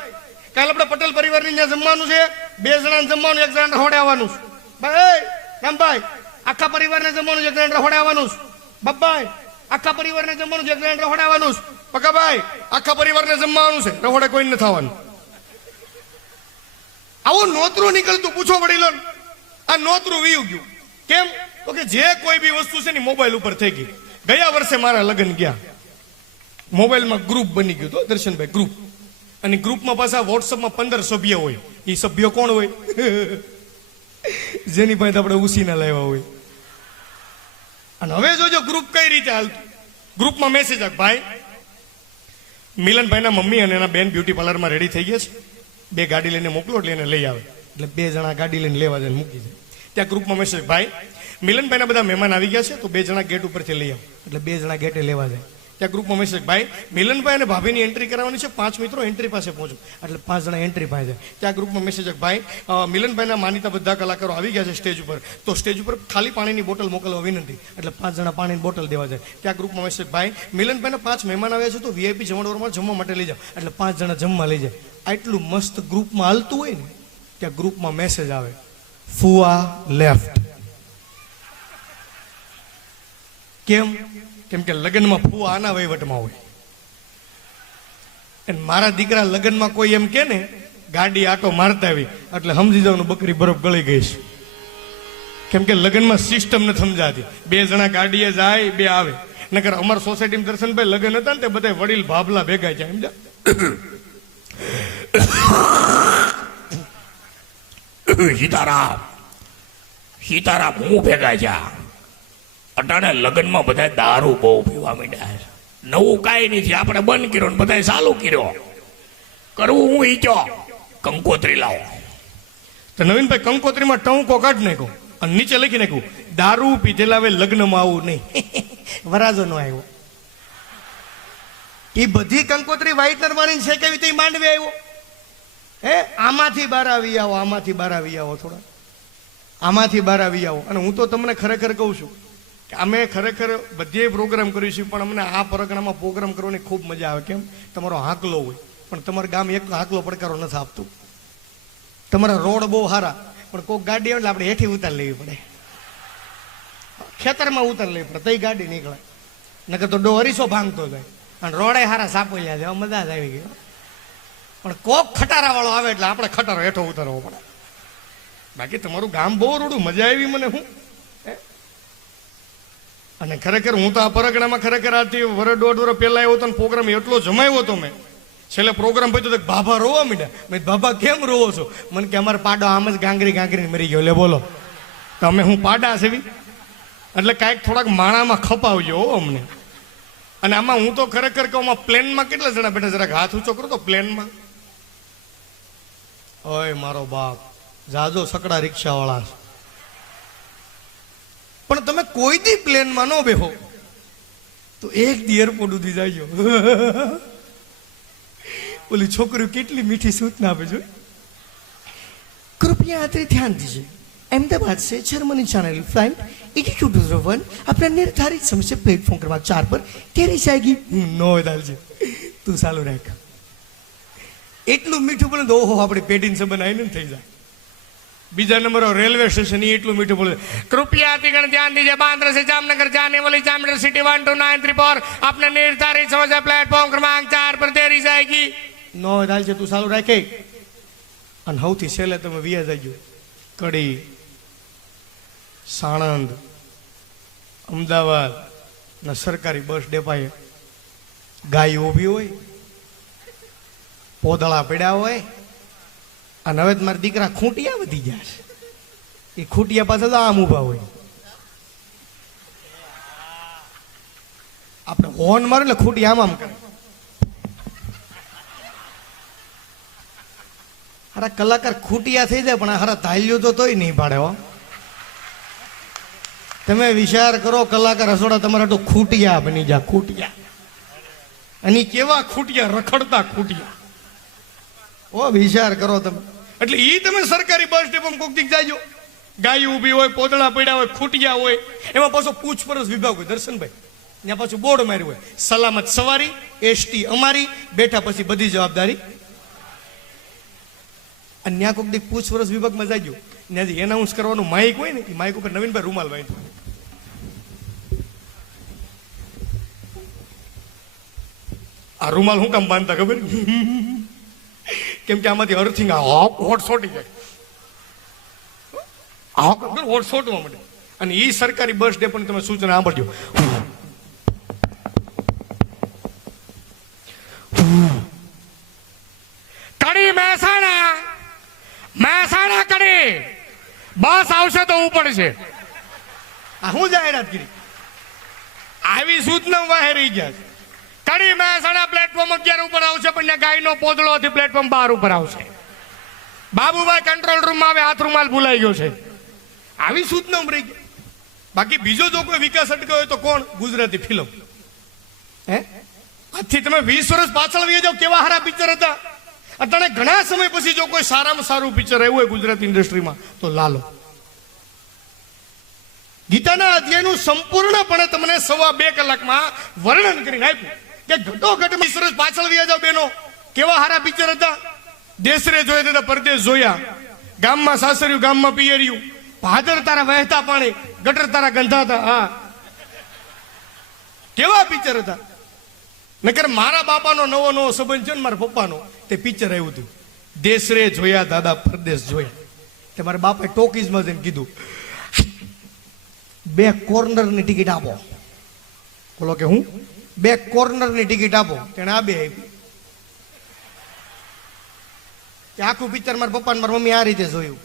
કાલે આપણે પટેલ પરિવારની ત્યાં જમવાનું છે, 2 જણાને જમવાનું, 1 જણાને રહોડે આવવાનું છે. ભાઈ રામભાઈ આખા પરિવારને જમવાનું, 1 જણાને રહોડે આવવાનું છે. બાપભાઈ આખા પરિવારને જમવાનું, 1 જણાને રહોડે આવવાનું છે. પકાભાઈ આખા પરિવારને જમવાનું છે, રહોડે કોઈ નથી થવાનું. આવું નોતરું નીકળતું. પૂછો વડીલો, આ નોતરું વીયું ગયું કેમ? તો કે જે કોઈ બી વસ્તુ છે ને મોબાઈલ ઉપર થઈ ગઈ. ગયા વર્ષે મારા લગ્ન ગયા, મોબાઈલમાં ગ્રુપ બની ગયું તો દર્શનભાઈ ગ્રુપ, અને ગ્રુપમાં પાછા વોટ્સઅપમાં 15 સભ્ય હોય. એ સભ્યો કોણ હોય? જેની પાસે આપણે ઉસીના લાવ્યા હોય. અને હવે જોજો ગ્રુપ કઈ રીતે હાલતું. ગ્રુપમાં મેસેજ આપ, ભાઈ મિલનભાઈના મમ્મી અને એના બેન બ્યુટી પાર્લરમાં રેડી થઈ ગયા છે, 2 ગાડી લઈને મોકલો એટલે એને લઈ આવે. એટલે 2 જણા ગાડી લઈને લેવા જાય, મૂકી જાય. ત્યાં ગ્રુપમાં મેસેજ, ભાઈ મિલનભાઈના બધા મહેમાન આવી ગયા છે તો 2 જણા ગેટ ઉપરથી લઈ આવો. એટલે 2 જણા ગેટે લેવા જાય. ત્યાં ગ્રુપમાં મેસેજ, ભાઈ મિલનભાઈ અને ભાભીની એન્ટ્રી કરાવવાની છે, 5 મિત્રો એન્ટ્રી પાસે પહોંચો. એટલે 5 જણા એન્ટ્રી પાસે જાય. ત્યાં ગ્રુપમાં મેસેજ, ભાઈ મિલનભાઈના માનીતા બધા કલાકારો આવી ગયા છે સ્ટેજ ઉપર, તો સ્ટેજ ઉપર ખાલી પાણીની બોટલ મોકલવા વિનંતી. એટલે 5 જણા પાણીની બોટલ દેવા જાય. ત્યાં ગ્રુપમાં મેસેજ, ભાઈ મિલનભાઈના 5 મહેમાન આવ્યા છે તો VIP જમણવારમાં જમવા માટે લઈ જાઓ. એટલે 5 જણા જમવા લઈ જાય. આટલું મસ્ત ગ્રુપમાં હાલતું હોય ને ત્યાં ગ્રુપમાં મેસેજ આવે, ફુવા લેફ્ટ. કેમ? કેમ કે લગ્નમાં ફુવા આના વહીવટમાં હોય. અને મારા દીકરા લગ્નમાં કોઈ એમ કે ને ગાડી આટો મારતા આવી એટલે સમજી જવાનું બકરી બરફ ગળી ગઈ છે. કેમ કે લગ્નમાં સિસ્ટમ નથી સમજાતી. 2 જણા ગાડીએ જાય, 2 આવે. નકર અમારા સોસાયટીમાં દર્શનભાઈ લગ્ન હતા ને તે બધા વડીલ ભાભલા ભેગા જાય, સમજા. સીતારામ હું ભેગા છે. અટાણે લગ્નમાં બધા દારૂ બહુ પીવા માંડ્યા છે. નવું કાંઈ નથી, આપણે બંધ કર્યો ને બધા ચાલુ કર્યો. કરવું હું ઈચો કંકોત્રી લાવો. તો નવીનભાઈ કંકોત્રીમાં ટંકો કાઢ નાખ્યો અને નીચે લખી નાખ્યું, દારૂ પીધેલા હવે લગ્નમાં આવું નહીં. વરાજો નો આવ્યો. એ બધી કંકોત્રી વ્હાઈટનર મારીને છે કેવી રીતે માંડવી આવ્યો. આમાંથી બહાર આવી આવો, આમાંથી બહાર આવી આવો, થોડા આમાંથી બહાર આવી આવો. અને હું તો તમને ખરેખર કહું છું કે અમે ખરેખર બધે પ્રોગ્રામ કરીશું, પણ અમને આ પરગણામાં પ્રોગ્રામ કરવાની ખૂબ મજા આવે. કેમ? તમારો હાકલો હોય પણ તમારું ગામ એક હાકલો પડકારો નથી આપતું. તમારા રોડ બહુ સારા પણ કોઈક ગાડી આવે એટલે આપણે હેઠી ઉતાર લેવી પડે, ખેતરમાં ઉતાર લેવી પડે, તઈ ગાડી નીકળે. નકર તો અરીસો ભાંગતો જાય. અને રોડે સારા સાપોલિયા જાય, મજા જ આવી ગઈ. પણ કોક ખટારા વાળો આવે એટલે આપણે ખટારો હેઠો ઉતારવો પડે. બાકી તમારું ગામ બહુ રોડું, મજા આવી મને. હું અને ખરેખર હું તો આ પરગણામાં ખરેખર આથી 1.5 વર્ષ પહેલા આવ્યો હતો, પ્રોગ્રામ એટલો જમાયો હતો મેં. છેલ્લે પ્રોગ્રામ પછી તો બાબા રોવા માંડ્યા. મેં બાબા કેમ રોવો છો? મને કે અમારે પાડો આમ જ ગાંગરી મરી ગયો. લે બોલો, તમે હું પાડા છે એટલે કાંઈક થોડાક માણામાં ખપાવજો અમને. અને આમાં હું તો ખરેખર કહું, પ્લેનમાં કેટલા જણા બેઠા? જરાક હાથ ઊંચો કરો તો પ્લેનમાં. ઓય મારો બાપ, જાજો સકડા રિક્ષાવાળા. પણ તમે કોઈ દી પ્લેનમાં ન બેહો તો એક દી એરપોર્ટ સુધી જાયજો. ઓલી છોકરીઓ કેટલી મીઠી સૂચના આપે છે. कृपया यात्री ध्यान दीजिए, अहमदाबाद से जर्मनी जाने वाली फ्लाइट ET201 अपना निर्धारित समय से प्लेटफॉर्म क्रमांक 4 पर ठहरी जाएगी. नो दालजी તું ચાલુ રાખ. એટલું મીઠું બોલે તો ઓહો આપણે પેઢીને સંબંધ આવીને થઈ જાય. બીજા નંબર रेलवे स्टेशन એટલું મીઠું બોલે, कृपया यात्रीगण ध्यान दीजिए, बांद्रा से जामनगर जाने वाली जामनगर सिटी 12934 अपने निर्धारित समय से प्लेटफॉर्म क्रमांक 4 पर ठहरी जाएगी. નો દાલ છે તું ચાલુ રાખે. અને સૌથી છેલ્લે તમે વિયા જાજો કડી, સાણંદ, અમદાવાદ ના સરકારી બસ ડેપાએ ગાય ઊભી હોય, પોદળા પડ્યા હોય. અને હવે મારા દીકરા ખૂંટિયા વધી ગયા છે. એ ખૂંટિયા પાસે તો આમ ઊભા હોય. આપણે હોર્ન મારે એટલે ખૂંટી આમ કરે. હારા કલાકાર ખૂંટિયા થઈ જાય પણ હારા તાલ્યું તો તોય નહીં પાડે. હો તમે વિચાર કરો, કલાકાર હસોડા તમારા તો ખૂંટિયા બની જા. ખૂંટિયા અને ઈ કેવા ખૂટિયા, રખડતા ખૂટિયા. ઓ વિચાર કરો તમે. એટલે ઈ તમે સરકારી બસ ડેપોમાં કોક દીક જાજો, ગાય ઊભી હોય, પોદળા પડ્યા હોય, ખૂટિયા હોય, એમાં પાછો પૂછપરછ વિભાગ હોય. દર્શનભાઈ ત્યાં પાછું બોર્ડ માર્યું હોય, સલામત સવારી, એસટી અમારી, બેઠા પછી બધી જવાબદારી. અને ત્યાં કોક દીક પૂછપરછ વિભાગમાં જાજો, ત્યાંથી એનાઉન્સ કરવાનું માઇક હોય ને, એ માઇક ઉપર નવીનભાઈ રૂમાલ વાંચ્યો. આ રૂમાલ શું કામ બાંધતા ખબર? કેમ કે આમાંથી અર્થિંગ હોટ સોટી જાય, હોટ સોટવા માટે. અને ઈ સરકારી બસ ડેપોની તમે સૂચના સાંભળજો. કડી મહેસાણા, મહેસાણા કડી બસ આવશે તો ઉપડશે. આ શું જાહેરાત કરી? આવી સૂચના વાહે રહી ગયા છે. કડી મહેસાણા પ્લેટફોર્મ 11 ઉપર આવશે, પણ ત્યાં ગાયનો પોદળો હતી પ્લેટફોર્મ 12 ઉપર આવશે. બાબુભાઈ કંટ્રોલ રૂમમાં આવે, હાથ રૂમાલ ભૂલાઈ ગયો છે. આવી સૂચના રહી ગઈ. બાકી બીજો જો કોઈ વિકાસ અટક્યો હોય તો કોણ? ગુજરાતી ફિલ્મ. હે આજથી તમે 20 વર્ષ પાછળ વહી જાઓ, કેવા સારા પિક્ચર હતા. અત્યારે ઘણા સમય પછી જો કોઈ સારામાં સારું પિક્ચર આવ્યું હોય ગુજરાતી ઇન્ડસ્ટ્રીમાં તો લાલો. ગીતાના અધ્યાયનું સંપૂર્ણપણે તમને 2.25 કલાકમાં વર્ણન કરીને આપ્યું કે ઘટોઘટ 20 વર્ષ પાછળ વહી જાઓ બેનો, કેવા સારા પિક્ચર હતા. દેશરે જોયા હતા, પરદેશ જોયા, ગામમાં સાસરિયું, ગામમાં પિયરિયું, ભાદર તારા વહેતા પાણી, ગટર તારા ગંધાતા. હા, કેવા પિક્ચર હતા. નકર મારા બાપાનો નવો નવો સંબંધ છે ને મારા પપ્પાનો, તે પિક્ચર આવ્યું હતું, દેશરે જોયા દાદા પરદેશ જોયા. તે મારા બાપાએ ટોકીઝમાં જઈને કીધું, 2 કોર્નરની ટિકિટ આપો. બોલો કે હું 2 કોર્નરની ટિકિટ આપો. તેને આ 2 આપી. આખું પિક્ચર મારા પપ્પા ને મારા મમ્મી આ રીતે જોયું.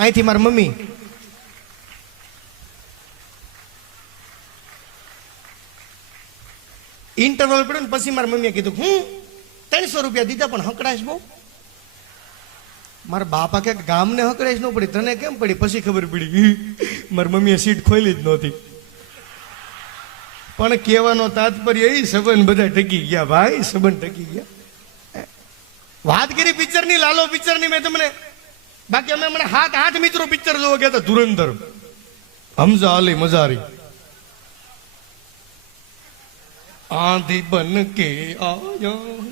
અહીંથી મારી મમ્મી ઇન્ટરવલ પડ્યું ને પછી મારી મમ્મીએ કીધું 300 રૂપિયા દીધા પણ હકડાશ બહુ. મારા બાપા કે ગામને હકડાશ ન પડી, તને કેમ પડી? પછી ખબર પડી મારી મમ્મીએ સીટ ખોલી જ નહોતી. પણ કહેવાનો તાત્પર્ય એ સંબંધ બધા ટકી ગયા ભાઈ, સંબંધ ટકી ગયા. વાત કરી પિક્ચરની, લાલો પિક્ચરની મેં તમને. બાકી અમે હમણાં 7-8 મિત્રો પિક્ચર જોવા ગયા હતા. ધુરંધર, હમઝા અલી મઝારી, આંધી બન કે આયા.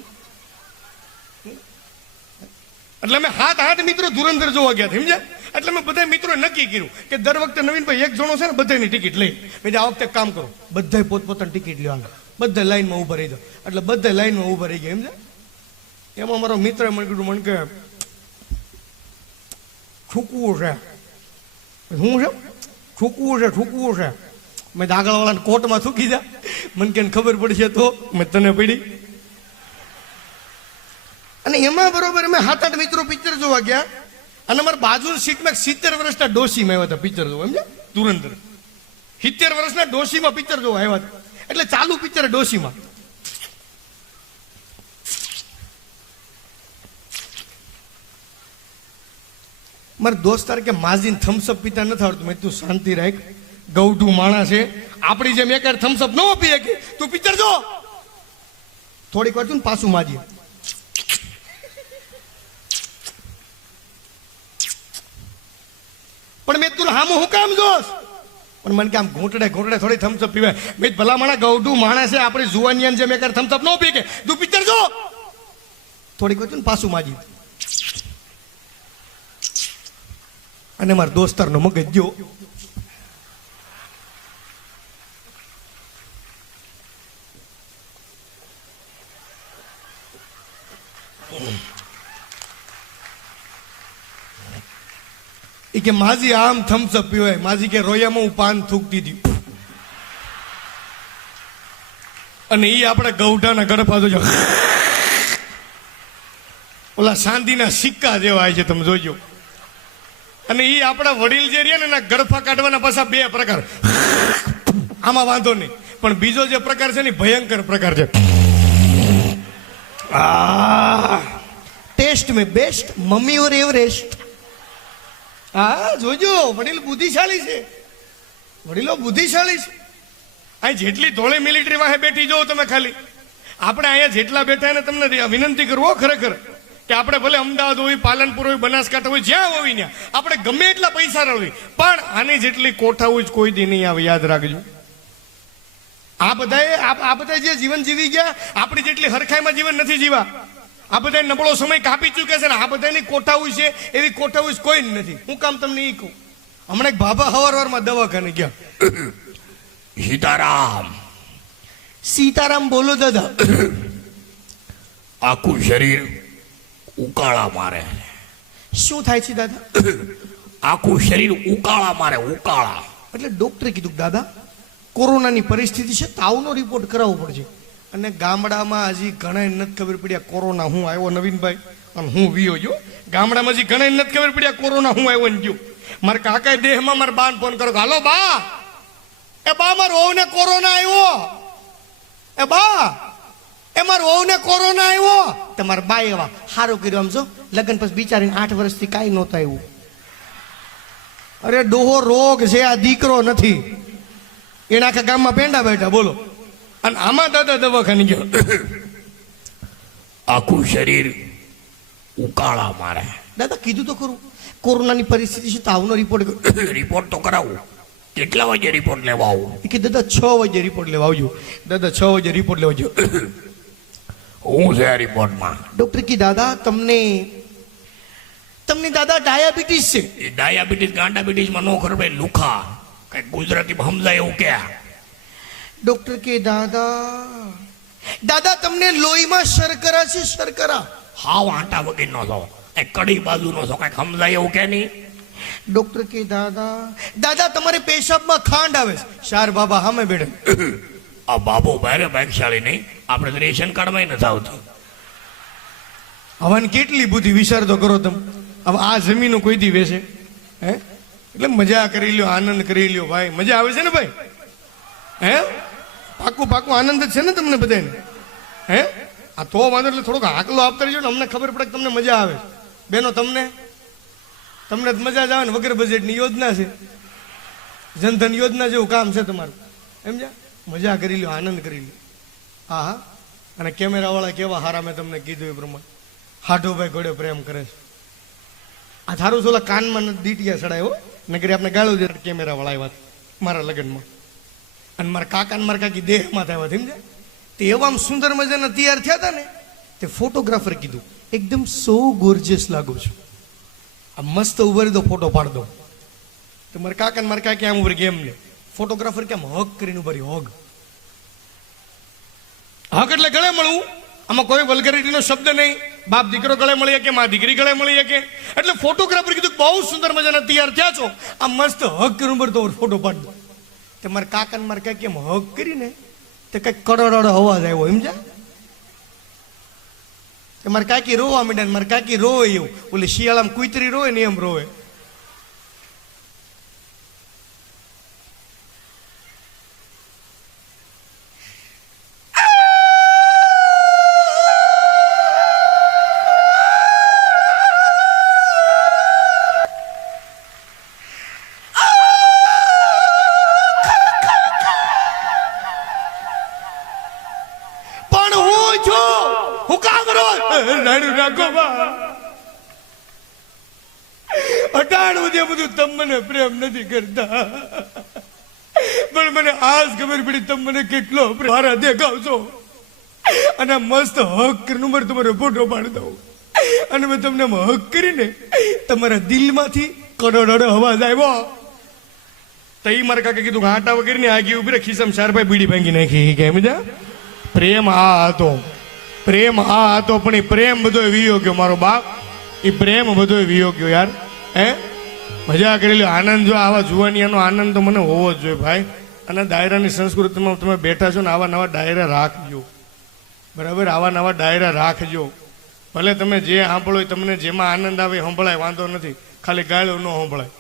એટલે અમે 7-8 મિત્રો ધુરંધર જોવા ગયા હતા, સમજ્યા? એટલે મેં બધા મિત્રો નક્કી કર્યું કે દર વખતે નવીનભાઈ એક જણો છે ને બધાની ટિકિટ લઈ. મેં આ વખતે કામ કરો, બધા પોતપોતાની ટિકિટ લેવાના, બધા લાઈનમાં ઉભા રહી જાઓ. એટલે બધા લાઈનમાં ઉભા રહી ગયા, સમજ્યા? એમાં મારો મિત્ર મને કીધું, મને કે ઠૂકવું છે. શું છે? ઠૂકવું છે, ઠૂકવું છે. મેં આગળવાળાને કોર્ટમાં થૂકી દા, મને કે ખબર પડશે તો. મેં તને પડી. અને એમાં બરોબર અમે 7-8 મિત્રો પિક્ચર જોવા ગયા. અને અમારા બાજુની સીટમાં 70 વર્ષના ડોશીમાં આવ્યા હતા પિક્ચર જોવા, સમજ્યા? ધુરંધર 70 વર્ષના ડોશીમાં પિક્ચર જોવા આવ્યા હતા. એટલે ચાલુ પિક્ચર ડોશીમાં. મારા દોસ્તાર કે માજીને થમ્સઅપ પીતા નથી આવડતું. મેં તું શાંતિ રાખ, ગૌઢું માણસ છે, આપણી જેમ એક થમ્સઅપ ન પીએ કે તું પિક્ચર જો. થોડીક વાર તું પાછું માજી. પણ મેં તું હામું હું કામ જોશ? પણ મને કે આમ ઘૂંટડે ઘૂંટડે થોડી થમ્સઅપ પીવાય. મેં ભલા માણા ગૌઢું માણસ છે, આપણી જુવાનિયાન જેમ એક થમ્સઅપ ન પીએ કે તું પિક્ચર જો. થોડીક વાર તું પાછું માજી. અને મારા દોસ્તારનો મગજ જો. એ કે માજી આમ થમ્સઅપ પીવાય. માજી કે રોયામાં હું પાન થૂકતી હતી. અને એ આપણે ગૌઢાના ગળફા જોજો, ઓલા ચાંદીના સિક્કા જેવા છે, તમે જોજો. અને એ આપણા વડીલ જે રહ્યા ને એના ગળફા કાઢવાના પાછા 2 પ્રકાર. આમાં વાંધો નહીં, પણ બીજો જે પ્રકાર છે ને ભયંકર પ્રકાર છે. ટેસ્ટ મેં બેસ્ટ, મમ્મી ઓર એવરેસ્ટ. હા જોજો, વડીલ બુદ્ધિશાળી છે, વડીલો બુદ્ધિશાળી છે. અહીં જેટલી ધોળી મિલિટરી વાહે બેઠી જો તમે ખાલી, આપણે અહીંયા જેટલા બેઠા એને તમને વિનંતી કરવો ખરેખર કે આપણે ભલે અમદાવાદ હોય, પાલનપુર હોય, બનાસકાંઠા હોય, જ્યાં હોય ત્યાં આપણે ગમે એટલા પૈસા રળવી, પણ આની જેટલી કોઠા હોય કોઈ દી નહીં આવે, યાદ રાખજો. આ બધા જે જીવન જીવી ગયા આપણી જેટલી હરખાઈમાં જીવન નથી જીવા. આ બધા નબળો સમય કાપી ચૂક્યા છે ને આ બધાની કોઠા હોય છે એવી કોઠા હોય કોઈ જ નથી. હું કામ તમને એ કહું, હમણાં એક બાબા હવારમાં દવાખાને ગયા. સીતારામ બોલો દાદા. આખું શરીર ઉકાળા મારે. શું થાય છે દાદા? આખું શરીર ઉકાળા મારે, ઉકાળા. એટલે ડોક્ટરે કીધું દાદા કોરોનાની પરિસ્થિતિ છે, તાવનો રિપોર્ટ કરાવવો પડશે. અને ગામડામાં હજી ઘણા નથી ખબર પડ્યા કોરોના હું આવ્યો નવીનભાઈ અને હું વિયો ગયો. ગામડામાં હજી ઘણા નથી ખબર પડ્યા કોરોના હું આવ્યો ને ગયો. મારા કાકા દેહમાં મારા બાને ફોન કરો, હાલો બા, એ બા મારા વહુને કોરોના આવ્યો, એ બા એ મારા વહુને કોરોના આવ્યો. તમારા બા એવા સારું કર્યું આમ છો, લગ્ન પછી બિચારીને 8 વર્ષથી કાંઈ નહોતું આવ્યું. અરે ડોહો રોગ છે, આ દીકરો નથી. એના આખા ગામમાં પેંડા બેઠા બોલો. અને આમાં દાદા દવાખાને ગયો. આખું શરીર ઉકાળા મારે. દાદા કીધું તો ખરું કોરોનાની પરિસ્થિતિ છે, તાવનો રિપોર્ટ. રિપોર્ટ તો કરાવું. કેટલા વાગે રિપોર્ટ લેવા આવું? એ કે દાદા 6 વાગે રિપોર્ટ લેવા આવજો. દાદા 6 વાગે રિપોર્ટ લેવા આવજો. હું છે આ રિપોર્ટમાં? ડોક્ટર કી દાદા તમને દાદા ડાયાબિટીસ છે. એ ડાયાબિટીસ ગાંડાબિટીસમાં નો ખબર ભાઈ, લુખા કઈ ગુજરાતીમાં સમજાય એવું કે? ડોક્ટર કે દાદા તમને લોહીમાં શર્કરા છે, શર્કરા. હાવ આંટા વગર નો છો, એ કડી બાજુ નો છો, કઈ સમજાય એવું કે નહીં? ડોક્ટર કે દાદા તમારે પેશાબમાં ખાંડ આવે છે. શાર બાબા સામે બેઠે. આ બાબો ભારે ભાગશાળી નહીં, આપણે તો રેશન કાર્ડમાં નથી આવતું. હવાની કેટલી બુદ્ધિ, વિચાર તો કરો તમે. હવે આ જમીનો કોઈ દી વેચે હે? એટલે મજા કરી લ્યો, આનંદ કરી લ્યો ભાઈ. મજા આવે છે ને ભાઈ? હે પાકું આનંદ જ છે ને તમને બધાને? હે આ તો વાંધો એટલે થોડોક હાકલો આપતા રહીજો ને, અમને ખબર પડે કે તમને મજા આવે. બેનો તમને જ મજા જ આવે ને. વગર બજેટની યોજના છે, જનધન યોજના જેવું કામ છે તમારું. સમજ્યા? મજા કરી લ્યો, આનંદ કરી લ્યો. હા. અને કેમેરાવાળા કેવા હારા, મેં તમને કીધું એ પ્રમાણે હાડોભાઈ ઘોડે પ્રેમ કરે છે. આ થારું સોલા કાનમાં દીટિયા ચડાયો નકરી આપણે ગાળો દે. કેમેરાવાળા આવ્યા મારા લગ્નમાં અને મારા કાકા ને મારા કાકી દેહમાં થયા. સમજ્યા? તે એવા સુંદર મજાના તૈયાર થયા હતા ને, તે ફોટોગ્રાફર કીધું એકદમ સો ગોર્જિયસ લાગો છો, આ મસ્ત ઉભરી દો, ફોટો પાડ દો. તો મારા કાકા ને મારા કાકી આમ ઉભરી ગયા, એમને ફોટોગ્રાફર કેમ હક કરીને ઉભરી. હક એટલે ગળે મળવું. આમાં કોઈ વલ્ગરિટીનો શબ્દ નહીં. બાપ દીકરો ગળે મળી કે માં દીકરી ગળે મળી કે. એટલે ફોટોગ્રાફર કીધું બહુ સુંદર મજાના તૈયાર થયા છો, આ મસ્ત હક કરીને ઉભર તો ફોટો પાડ દો. તે મારા કાકા ને મારા કાકી એમ હક કરીને તે કઈક કડોડો અવાજ આવ્યો. સમજ્યા? મારા કાકી રોવા માંડ્યા. મારા કાકી રોવે એવું, ઓલી શિયાળામાં કુતરી રોવે ને એમ રોવે. અટાણું જે બધું તમે મને પ્રેમ નથી કરતા, પણ મને આજ ખબર પડી તમે મને કેટલો મારા દેખાવશો. અને મસ્ત હક નંબર તમારો ફોટો પાડી દઉં અને મેં તમને હક કરીને તમારા દિલમાંથી કડોડો અવાજ આવ્યો. તો એ મારા કાકા કીધું આટા વગેરે ની આગી ઉભી ખિસ્સામાં 4 ભાઈ બીડી ભાંગી નાખી. કેમ પ્રેમ આ હતો, પ્રેમ આ હતો, પણ એ પ્રેમ બધો વિયો ગયો મારો બાપ. એ પ્રેમ બધો વિયો ગયો યાર. હે મજા કરી લ્યો, આનંદ. જો આવા જુવાનિયાનો આનંદ તો મને હોવો જ જોઈએ ભાઈ. અને ડાયરાની સંસ્કૃતિમાં તમે બેઠા છો ને, આવા નવા ડાયરા રાખજો. બરાબર? આવા નવા ડાયરા રાખજો. ભલે તમે જે સાંભળો તમને જેમાં આનંદ આવે સંભળાય, વાંધો નથી. ખાલી ગાળો ન સંભળાય.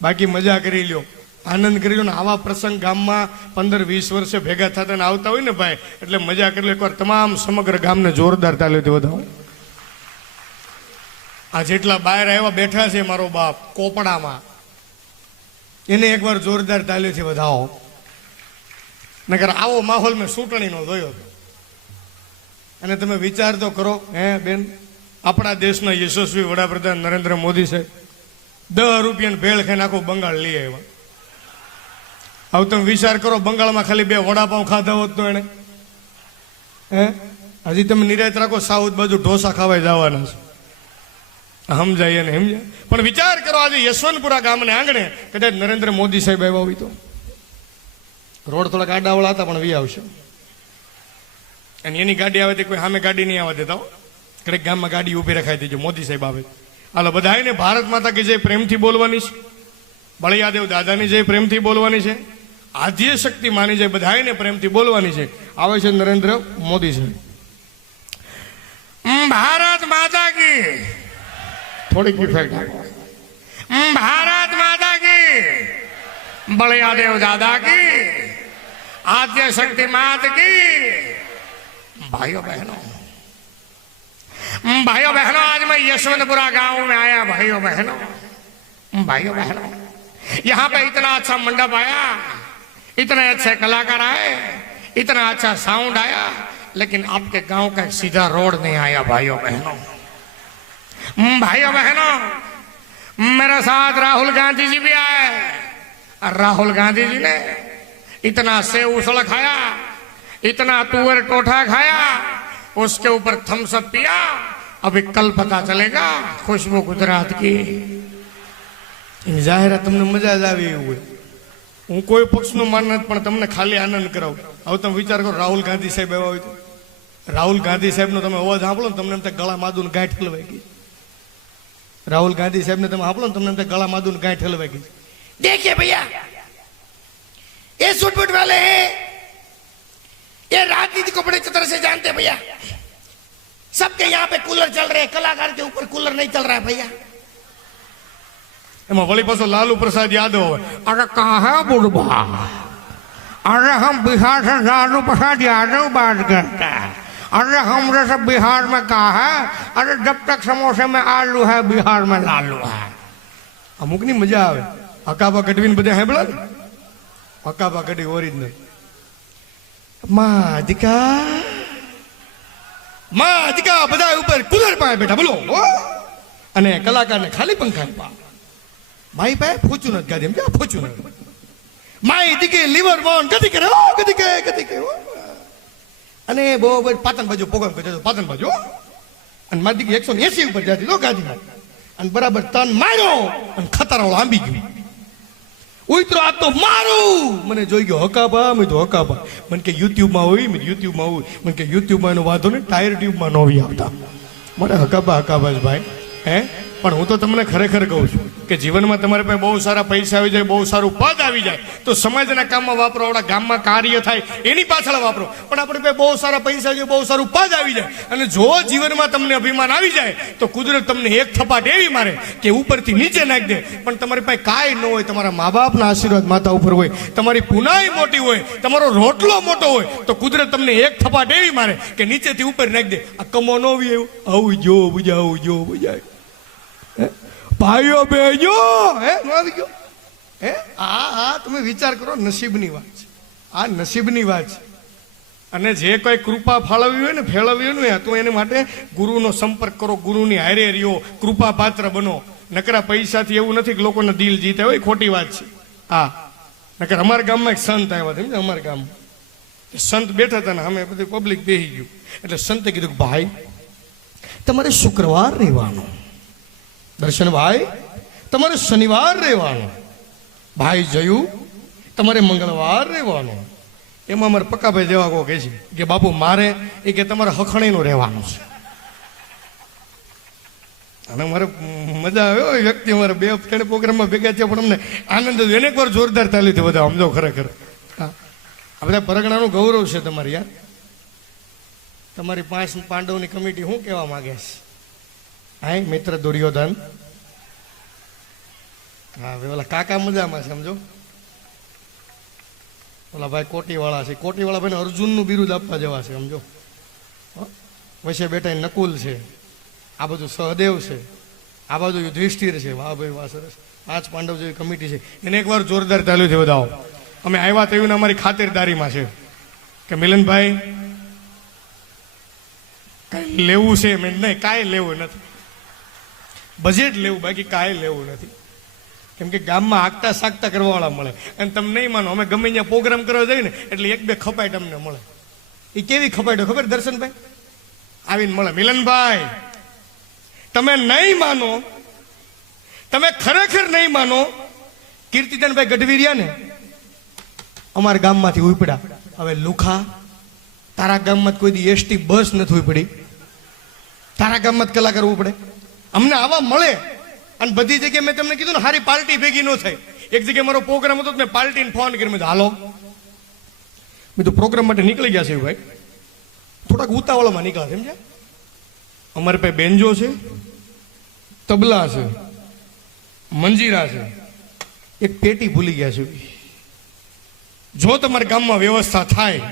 બાકી મજા કરી લ્યો, આનંદ કરી લો. ને આવા પ્રસંગ ગામમાં 15-20 વર્ષે ભેગા થતા ને આવતા હોય ને ભાઈ, એટલે મજા કરી લો. એકવાર તમામ સમગ્ર ગામને જોરદાર તાલીઓથી વધાવો. આ જેટલા બહાર આવ્યા બેઠા છે મારો બાપ કોપડામાં, એને એકવાર જોરદાર તાલીઓથી વધાવો. નકર આવો માહોલ મેં ચૂંટણીનો જોયો હતો. અને તમે વિચાર તો કરો, હે બેન, આપણા દેશના યશસ્વી વડાપ્રધાન નરેન્દ્ર મોદી સાહેબ 10 રૂપિયાની ભેળ ખાઈને આખું બંગાળ લઈ આવ્યા. હવે તમે વિચાર કરો, બંગાળમાં ખાલી 2 વડાપાઉં ખાધા હોત તો એને, હે, હજી તમે નિરાયત રાખો, સાઉથ બાજુ ઢોસા ખાવા જવાના છે. સમજાય ને સમજાય. પણ વિચાર કરો, આજે યશવંતપુરા ગામને આંગણે કદાચ નરેન્દ્ર મોદી સાહેબ આવ્યા હોય તો, રોડ થોડાક આડાવાળા હતા પણ વી આવશે. અને એની ગાડી આવે તે કોઈ સામે ગાડી નહીં આવવા દેતા હો. કડેક ગામમાં ગાડી ઊભી રખાઈ દેજો, મોદી સાહેબ આવે. હાલો બધાને ભારત માતા કે જય પ્રેમથી બોલવાની છે, બળિયાદેવ દાદાની જય પ્રેમથી બોલવાની છે, આદ્ય શક્તિ માની જય બધાને પ્રેમથી બોલવાની છે. આવે છે નરેન્દ્ર મોદી સાહેબ. ભારત માતા કી થોડીક ઇફેક્ટ આપો. ભારત માતા કી, બળિયાદેવ દાદા की, आद्य शक्ति मात की. भाइयों बहनों, आज मैं यशवंतपुरा गांव में आया. भाइयों बहनों, यहाँ पे इतना अच्छा मंडप आया, इतने अच्छे कलाकार आए, इतना अच्छा साउंड आया, लेकिन आपके गांव का सीधा रोड नहीं आया. भाइयों बहनों, मेरे साथ राहुल गांधी जी भी आए. राहुल गांधी जी ने इतना सेव उसला खाया, इतना तुअर टोठा खाया, उसके ऊपर थम्सअप पिया. अभी कल पता चलेगा खुशबू गुजरात की. જાહેરાત તમને મજા જ આવી એવું હોય. હું કોઈ પક્ષનું માન નથી, પણ તમને ખાલી આનંદ કરાવું. હવે તમે વિચાર કરો, રાહુલ ગાંધી સાહેબ આવ્યા હોય તો, રાહુલ ગાંધી સાહેબનો તમે અવાજ સાંભળો ને તમને એમ થાય ગળા માદુન ગાંઠ હલવાઈ ગઈ. રાહુલ ગાંધી સાહેબને તમે સાંભળો ને તમને એમ થાય ગળા માદુન ગાંઠ હલવાઈ ગઈ. देखिए भैया, ये सूट बूट वाले हैं, ये राजनीति को बड़े तरह से जानते हैं भैया. सबके यहाँ पे कूलर चल रहे हैं, कलाकार के ऊपर कूलर नहीं चल रहा है भैया. એમાં વળી પાછો લાલू प्रसाद यादव હોય. अरे कहाँ है बुढ़बा? अरे हम बिहार से लालू प्रसाद यादव बात करता है. अरे हमरे सब बिहार में कहा है, अरे जब तक समोसे में आलू है बिहार में लालू है. અમુકની મજા આવે. હકાબા ગઢવીને બધા સાંભળે ને, હકાબા ગઢવી ઓરિજિનલ. માં બધા ઉપર કુલર પાસે બેઠા બોલો, અને કલાકારને ખાલી પંખા પા. માઈ પાસે ફૂચું નથી ગાડી, એમ કે ફૂચું નથી. માઈ દીકે લીવર બોન ગતિ કરે, ગતિ કે અને બહુ પાટણ બાજુ પ્રોગ્રામ કરજો, પાટણ બાજુ. અને મારી દીકરી 180 ઉપર જતી તો ગાડીમાં, અને બરાબર તન માર્યો અને ખતરાવાળો આંબી ગયો. ઉતરો આ તો મારું. મને જોઈ ગયો હકાબા, મેં તો હકાબા. મને કે યુટ્યુબમાં હોય, મેં યુટ્યુબમાં હોય. મને કે યુટ્યુબમાં એનો વાંધો ને, ટાયર ટ્યુબમાં નોવી આવતા. મને હકાબા જ ભાઈ. હે, પણ હું તો તમને ખરેખર કહું છું કે જીવનમાં તમારી પાસે બહુ સારા પૈસા આવી જાય, બહુ સારું પદ આવી જાય તો સમાજના કામમાં વાપરો, આપણા ગામમાં કાર્ય થાય એની પાછળ વાપરો. પણ આપણી પાસે બહુ સારા પૈસા આવી જાય, બહુ સારું પદ આવી જાય, અને જો જીવનમાં તમને અભિમાન આવી જાય તો કુદરત તમને એક થપાટ એવી મારે કે ઉપરથી નીચે નાખી દે. પણ તમારી પાસે કાંઈ ન હોય, તમારા મા બાપના આશીર્વાદ માતા ઉપર હોય, તમારી પુનાઈ મોટી હોય, તમારો રોટલો મોટો હોય, તો કુદરત તમને એક થપાટ એવી મારે કે નીચેથી ઉપર નાખી દે. આ કમો ન આવી આવું જો બુજાય ભાઈઓ બહેનો, હે ન આવી ગયો. હે આ તમે વિચાર કરો, નસીબની વાત છે. આ નસીબની વાત છે. અને જે કોઈ કૃપા ફાળવવી હોય ને, ફેળવવી હોય ને, તો એને માટે ગુરુનો સંપર્ક કરો, ગુરુની હારે રહ્યો, કૃપા પાત્ર બનો. નકરા પૈસાથી એવું નથી કે લોકોને દિલ જીતે હોય, ખોટી વાત છે. હા, નકર અમારા ગામમાં એક સંત આવ્યા હતા, અમારા ગામમાં સંત બેઠા હતા ને અમે બધી પબ્લિક બેસી ગયું. એટલે સંતે કીધું કે ભાઈ તમારે શુક્રવાર રહેવાનું, દર્શનભાઈ તમારે શનિવાર રહેવાનું, ભાઈ જયું તમારે મંગળવાર રહેવાનું. એમાં અમારે પક્કાભાઈ જેવા કહો કહે છે કે બાપુ મારે એ કે તમારે હખણીનું રહેવાનું છે. અને મારે મજા આવે હોય, વ્યક્તિ અમારે 2-3 પ્રોગ્રામમાં ભેગા છે, પણ અમને આનંદ એને એકવાર જોરદાર તાલી થી બધા સમજો. ખરેખર આ બધા પરગણાનું ગૌરવ છે તમારી. યાર તમારી 5 પાંડવની કમિટી શું કહેવા માંગે છે? હા, મિત્ર દુર્યોધન. હા, ઓલા કાકા મજામાં સમજો. ઓલા ભાઈ કોટીવાળા છે, કોટીવાળા ભાઈને અર્જુનનું બિરુદ આપવા જવા છે સમજો. વચ્ચે બેઠા નકુલ છે, આ બધું સહદેવ છે, આ બાજુ યુધિષ્ઠિર છે, વાહ ભાઈ વાહ, સરસ. 5 પાંડવ જેવી કમિટી છે, એને એકવાર જોરદાર તાલીઓથી વધાવો. અમે આવ્યા તો એવું અમારી ખાતરદારીમાં છે કે મિલનભાઈ કાંઈ લેવું છે, મેં નહીં કાંઈ લેવું નથી, બજેટ લેવું, બાકી કાંઈ લેવું નથી. કેમ કે ગામમાં આગતા સાગતા કરવાવાળા મળે. અને તમે નહીં માનો, અમે ગમે ત્યાં પ્રોગ્રામ કરવા જઈએ ને એટલે 1-2 ખપાટ અમને મળે. એ કેવી ખપાટો ખબર દર્શનભાઈ? આવીને મળે, મિલનભાઈ તમે નહીં માનો, તમે ખરેખર નહીં માનો, કીર્તિદાનભાઈ ગઢવી રહ્યા ને અમારા ગામમાંથી ઉપડ્યા. હવે લુખા તારા ગામમાં કોઈ દી એસટી બસ નથી ઉપડી, તારા ગામમાં જ કલાકાર ઉપડે. અમને આવા મળે. અને બધી જગ્યાએ મેં તમને કીધું ને, સારી પાર્ટી ભેગી ન થાય. એક જગ્યાએ મારો પ્રોગ્રામ હતો, મેં પાર્ટીને ફોન કર્યો, મેં હાલો, મેં તો પ્રોગ્રામ માટે નીકળી ગયા છે ભાઈ, થોડાક ઉતાવળમાં નીકળ્યા, સમજ્યા? અમારે પાસે બેન્જો છે, તબલા છે, મંજીરા છે, એક પેટી ભૂલી ગયા છે. જો તમારા ગામમાં વ્યવસ્થા થાય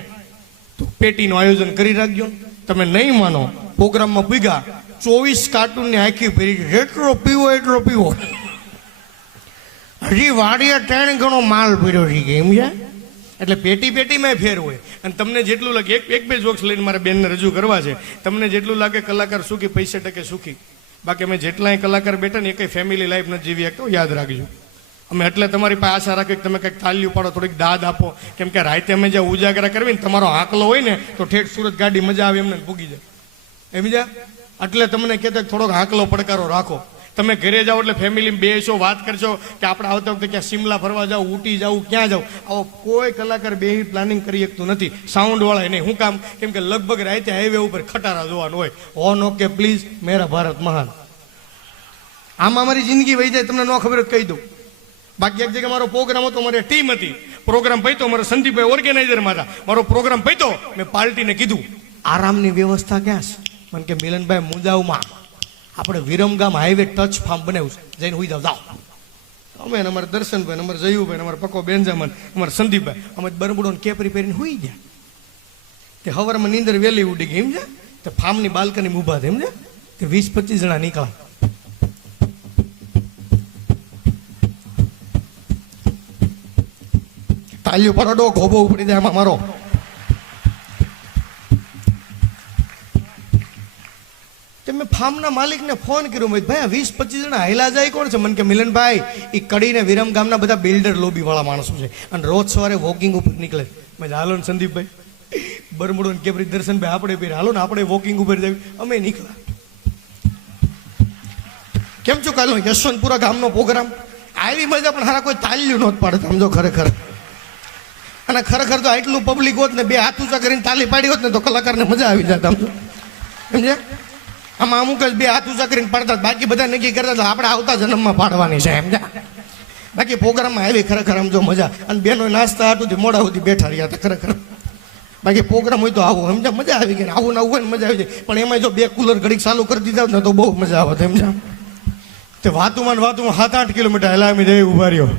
તો પેટીનું આયોજન કરી રાખજો. તમે નહીં માનો, પ્રોગ્રામમાં પૂગ્યા 24 કાર્ટૂનની આખી ભરી, જેટલો પીવો એટલો પીવો. હજી વાડીએ 3 ગણો માલ પીડ્યો છે કે એમ છે. એટલે પેટીમાં ફેર હોય. અને તમને જેટલું લાગે, એક બે જોક્સ લઈને મારા બેનને રજૂ કરવા છે, તમને જેટલું લાગે કલાકાર સુખી, પૈસે ટકે સુખી, બાકી અમે જેટલાય કલાકાર બેઠા ને એ કંઈ ફેમિલી લાઈફ નથી જીવી શકતો, યાદ રાખજો. અમે એટલે તમારી પાસે આશા રાખી કે તમે કંઈક તાલીઓ પાડો, થોડીક દાદ આપો. કેમ કે રાતે અમે જ્યાં ઉજાગરા કરવી ને, તમારો આંકલો હોય ને તો ઠેઠ સુરત ગાડી મજા આવે એમને પૂગી જાય, એમ જા. એટલે તમને કહેતા થોડોક આંકલો પડકારો રાખો. તમે ઘરે જાઓ એટલે ફેમિલી બેસો, વાત કરશો કે આપણે આવતા વખતે ક્યાં શિમલા ફરવા જાવ, ઊટી જાવ, ક્યાં જાવ. આવો કોઈ કલાકાર બે પ્લાનિંગ કરી શકતું નથી, સાઉન્ડ વાળા નહીં. શું કામ? કેમ કે લગભગ રાતે હાઈવે ઉપર ખટારા જોવાનું હોય. ઓન ઓકે પ્લીઝ, મેરા ભારત મહાન. આમાં અમારી જિંદગી વહી જાય, તમને ન ખબર કહી દઉં. બાકી એક જગ્યાએ મારો પ્રોગ્રામ હતો, મારી ટીમ હતી, પ્રોગ્રામ પૈતો, મારા સંદીપભાઈ ઓર્ગેનાઇઝરમાં હતા. મારો પ્રોગ્રામ પૈતો, મેં પાર્ટીને કીધું આરામની વ્યવસ્થા ક્યાં છે? મને કે મિલનભાઈ મુંજાવમાં આપણે વિરમગામ હાઈવે ટચ ફાર્મ બનાવ્યું છે, જઈને હુઈ જાવ. અમે અમારા દર્શનભાઈ, અમારા જયુભાઈ, અમારા પકો બેન્જામન, અમારા સંદીપભાઈ, અમે બરમુડો કેપરી પહેરીને હુઈ ગયા. તે હવારમાં નીંદર વહેલી ઉડી ગઈ, એમ છે. તે ફાર્મની બાલ્કની ઊભા હતા, એમ છે. તે 20-25 જણા નીકળ્યા. તાલીઓ પડો, ખોબો ઉપડી જાય આમાં મારો. મેં ફાર્મના માલિકને ફોન કર્યો, ભાઈ 20-25 જણા હાઈલા જાય કોણ છે? મને કે મિલનભાઈ એ કડીને વિરમ ગામના બધા બિલ્ડર લોબી વાળા માણસો છે, અને રોજ સવારે વોકિંગ ઉપર નીકળે. મેં હાલો ને સંદીપભાઈ, બરમુડો ને કેપરી, દર્શનભાઈ આપણે બે હાલો ને આપણે વોકિંગ ઉપર જઈએ. અમે નીકળ્યા. કેમ છો કાલો યશવંતપુરા ગામનો પ્રોગ્રામ આવી મજા, પણ હારા કોઈ તાલીઓ નહોત પાડે, સમજો ખરેખર. અને ખરેખર તો આટલું પબ્લિક હોત ને, બે હાથ ઊંચા કરીને તાલી પાડી હોત ને તો કલાકારને મજા આવી જાય, સમજો, સમજ્યા? આમાં અમુક જ બે હાથ ઊંચા કરીને પાડતા, બાકી બધા નક્કી કરતા હતા આપણે આવતા જન્મમાં પાડવાની છે, સમજ્યા? બાકી પ્રોગ્રામમાં આવી ખરેખર સમજો મજા. અને બેનો નાસ્તા હાટુથી મોડા સુધી બેઠા રહ્યા હતા ખરેખર. બાકી પ્રોગ્રામ હોય તો આવું, સમજ્યા? મજા આવી ગઈ. આવું ના હોય ને મજા આવી જાય. પણ એમાં જો 2 કુલર ઘડીક ચાલુ કરી દીધા ને તો બહુ મજા આવે, સમજ્યા? તે વાતુમાં 7-8 કિલોમીટર હલામી જઈ ઉભા રહ્યો.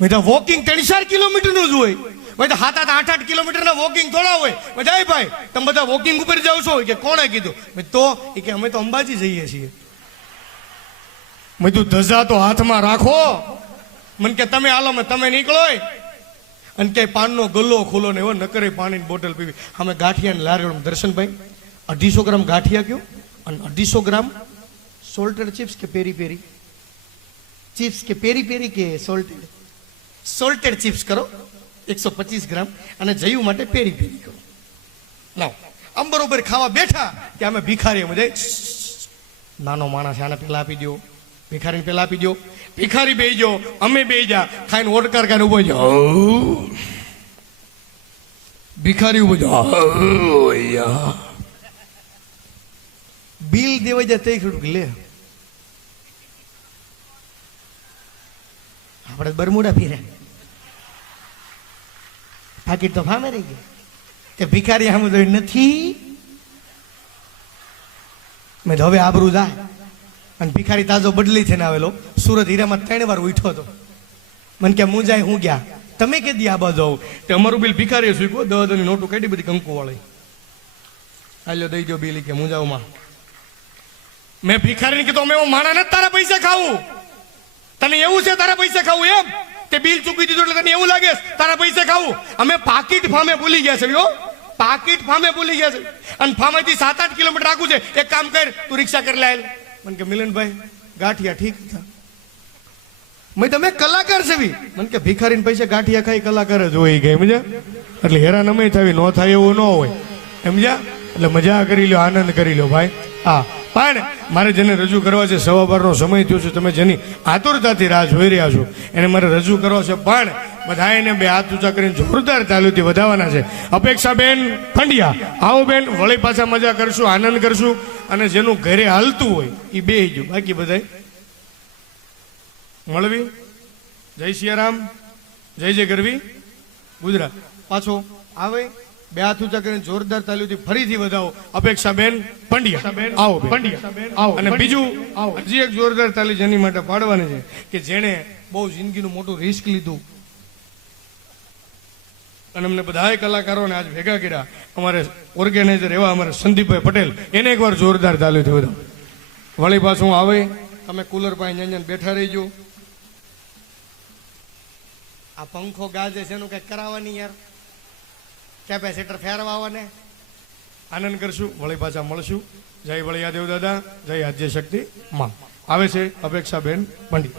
મેં તો વોકિંગ 3-4 કિલોમીટરનું જ હોય. ભાઈ તો 7-8 કિલોમીટરના વોકિંગ થોડા હોય. બધા ભાઈ તમે બધા વોકિંગ ઉપર જાવ છો કે કોણે કીધું? તો એ કે અમે તો અંબાજી જઈએ છીએ. મેં તું ધજા તો હાથમાં રાખો. મને કે તમે હાલો, મેં તમે નીકળો. અને ક્યાંય પાનનો ગલ્લો ખોલો ને એવો નકરે પાણીની બોટલ પીવી. અમે ગાંઠિયા લાર્યો. દર્શનભાઈ 250 ગ્રામ ગાંઠિયા કયો, અને 250 ગ્રામ સોલ્ટેડ ચિપ્સ કે પેરી પેરી ચિપ્સ કે પેરી પેરી કે સોલ્ટેડ ચિપ્સ કરો 125 ગ્રામ, અને જયું માટે પેરી પેરી કરો. લાવ. આમ બરોબર ખાવા બેઠા કે અમે ભિખારી મજા, નાનો માણસ આને પેલા આપી દો, ભિખારીને પેલા આપી દો. ભિખારી બેહી ગયો, અમે બેહી જા, ખાઈને ઓડકાર ખાઈને ઉભો જાઓ. ભિખારી ઉભો જાઓ. બિલ દેવાઈ જાય તે થોડુંક લે. આપણે બરમુડા ફીરે, પાકીટ તો ફામે રહી ગઈ. તે ભિખારી આમ જોઈ નથી. મેં હવે આબરૂ જાય. અને ભિખારી તાજો બદલી થઈને આવેલો, સુરત હીરામાં 3 વાર ઉઠ્યો હતો. મને કે હું જાય, હું ગયા, તમે કે દી આ બાજુ આવું. તે અમારું બિલ ભિખારીએ શીખવો, 10 નોટો કાઢી બધી કંકુ વાળી. હાલ્યો દઈ દો બિલ કે હું જાઉં માં. મેં ભિખારીને કીધું અમે હું માણા નથી તારા પૈસા ખાવું. તને એવું છે તારા પૈસા ખાવું એમ? તે બિલ ચૂકી દીધું એટલે તને એવું લાગે છે તારા પૈસા ખાવું? અમે પાકીટ ફામે ભૂલી ગયા છે યો, પાકીટ ફામે ભૂલી ગયા છે. અને ફામેથી 7-8 કિલોમીટર આગું છે. એક કામ કર, તું રિક્ષા કરી લાયેલ. મને કે મિલનભાઈ ગાંઠિયા ઠીક હતા. મેં તમે કલાકાર છે બી. મને કે ભિખારીને પૈસા ગાંઠિયા ખાઈ કલાકાર જ હોય ગઈ સમજ્યા. એટલે હેરાન અમે થાવી ન થાય એવું ન હોય સમજ્યા. એટલે મજા કરી લો, આનંદ કરી લો ભાઈ. હા પણ મારે જેને રજૂ કરવા છે, 12:15નો સમય થયો છે, તમે જેની આતુરતાથી રાહ જોઈ રહ્યા છો એને મારે રજૂ કરવો છે. પણ બધાને બે હાથ ઊંચા કરીને જોરદાર તાલીથી વધાવવાના છે. અપેક્ષાબેન પંડ્યા, આવો બેન, વળી પાછા મજા કરશું, આનંદ કરશું. અને જેનું ઘરે હાલતું હોય એ બે ગયું, બાકી બધા મળવી. જય સિયારામ, જય જય ગરવી ગુજરાત. પાછો આવે, બે હાથ ઊંચા કરીને જોરદાર તાલીથી ફરીથી વધાવો. અપેક્ષાબેન પંડ્યા, આવો પંડ્યા, આવો. અને બીજું હજી એક જોરદાર તાલી જેની માટે પાડવાની છે કે જેણે બહુ જિંદગીનું મોટું રિસ્ક લીધું અને અમને બધાય કલાકારોને આજ ભેગા કર્યા. અમારે ઓર્ગેનાઇઝર એવા અમારે સંદીપભાઈ પટેલ, એને એકવાર જોરદાર તાલીથી વધાવો. વળી પાછું આવે, તમે કુલર પાસે અહીંયા બેઠા રહીજો. આ પંખો ગાજે છે એનું કઈક કરાવવાની યાર, કેપેસિટર ફેરવાને આનંદ કરશું. વળી પાછા મળશું. જય વળિયાદેવ દાદા, જય આદ્ય શક્તિ માં. આવે છે અપેક્ષાબેન પંડિત.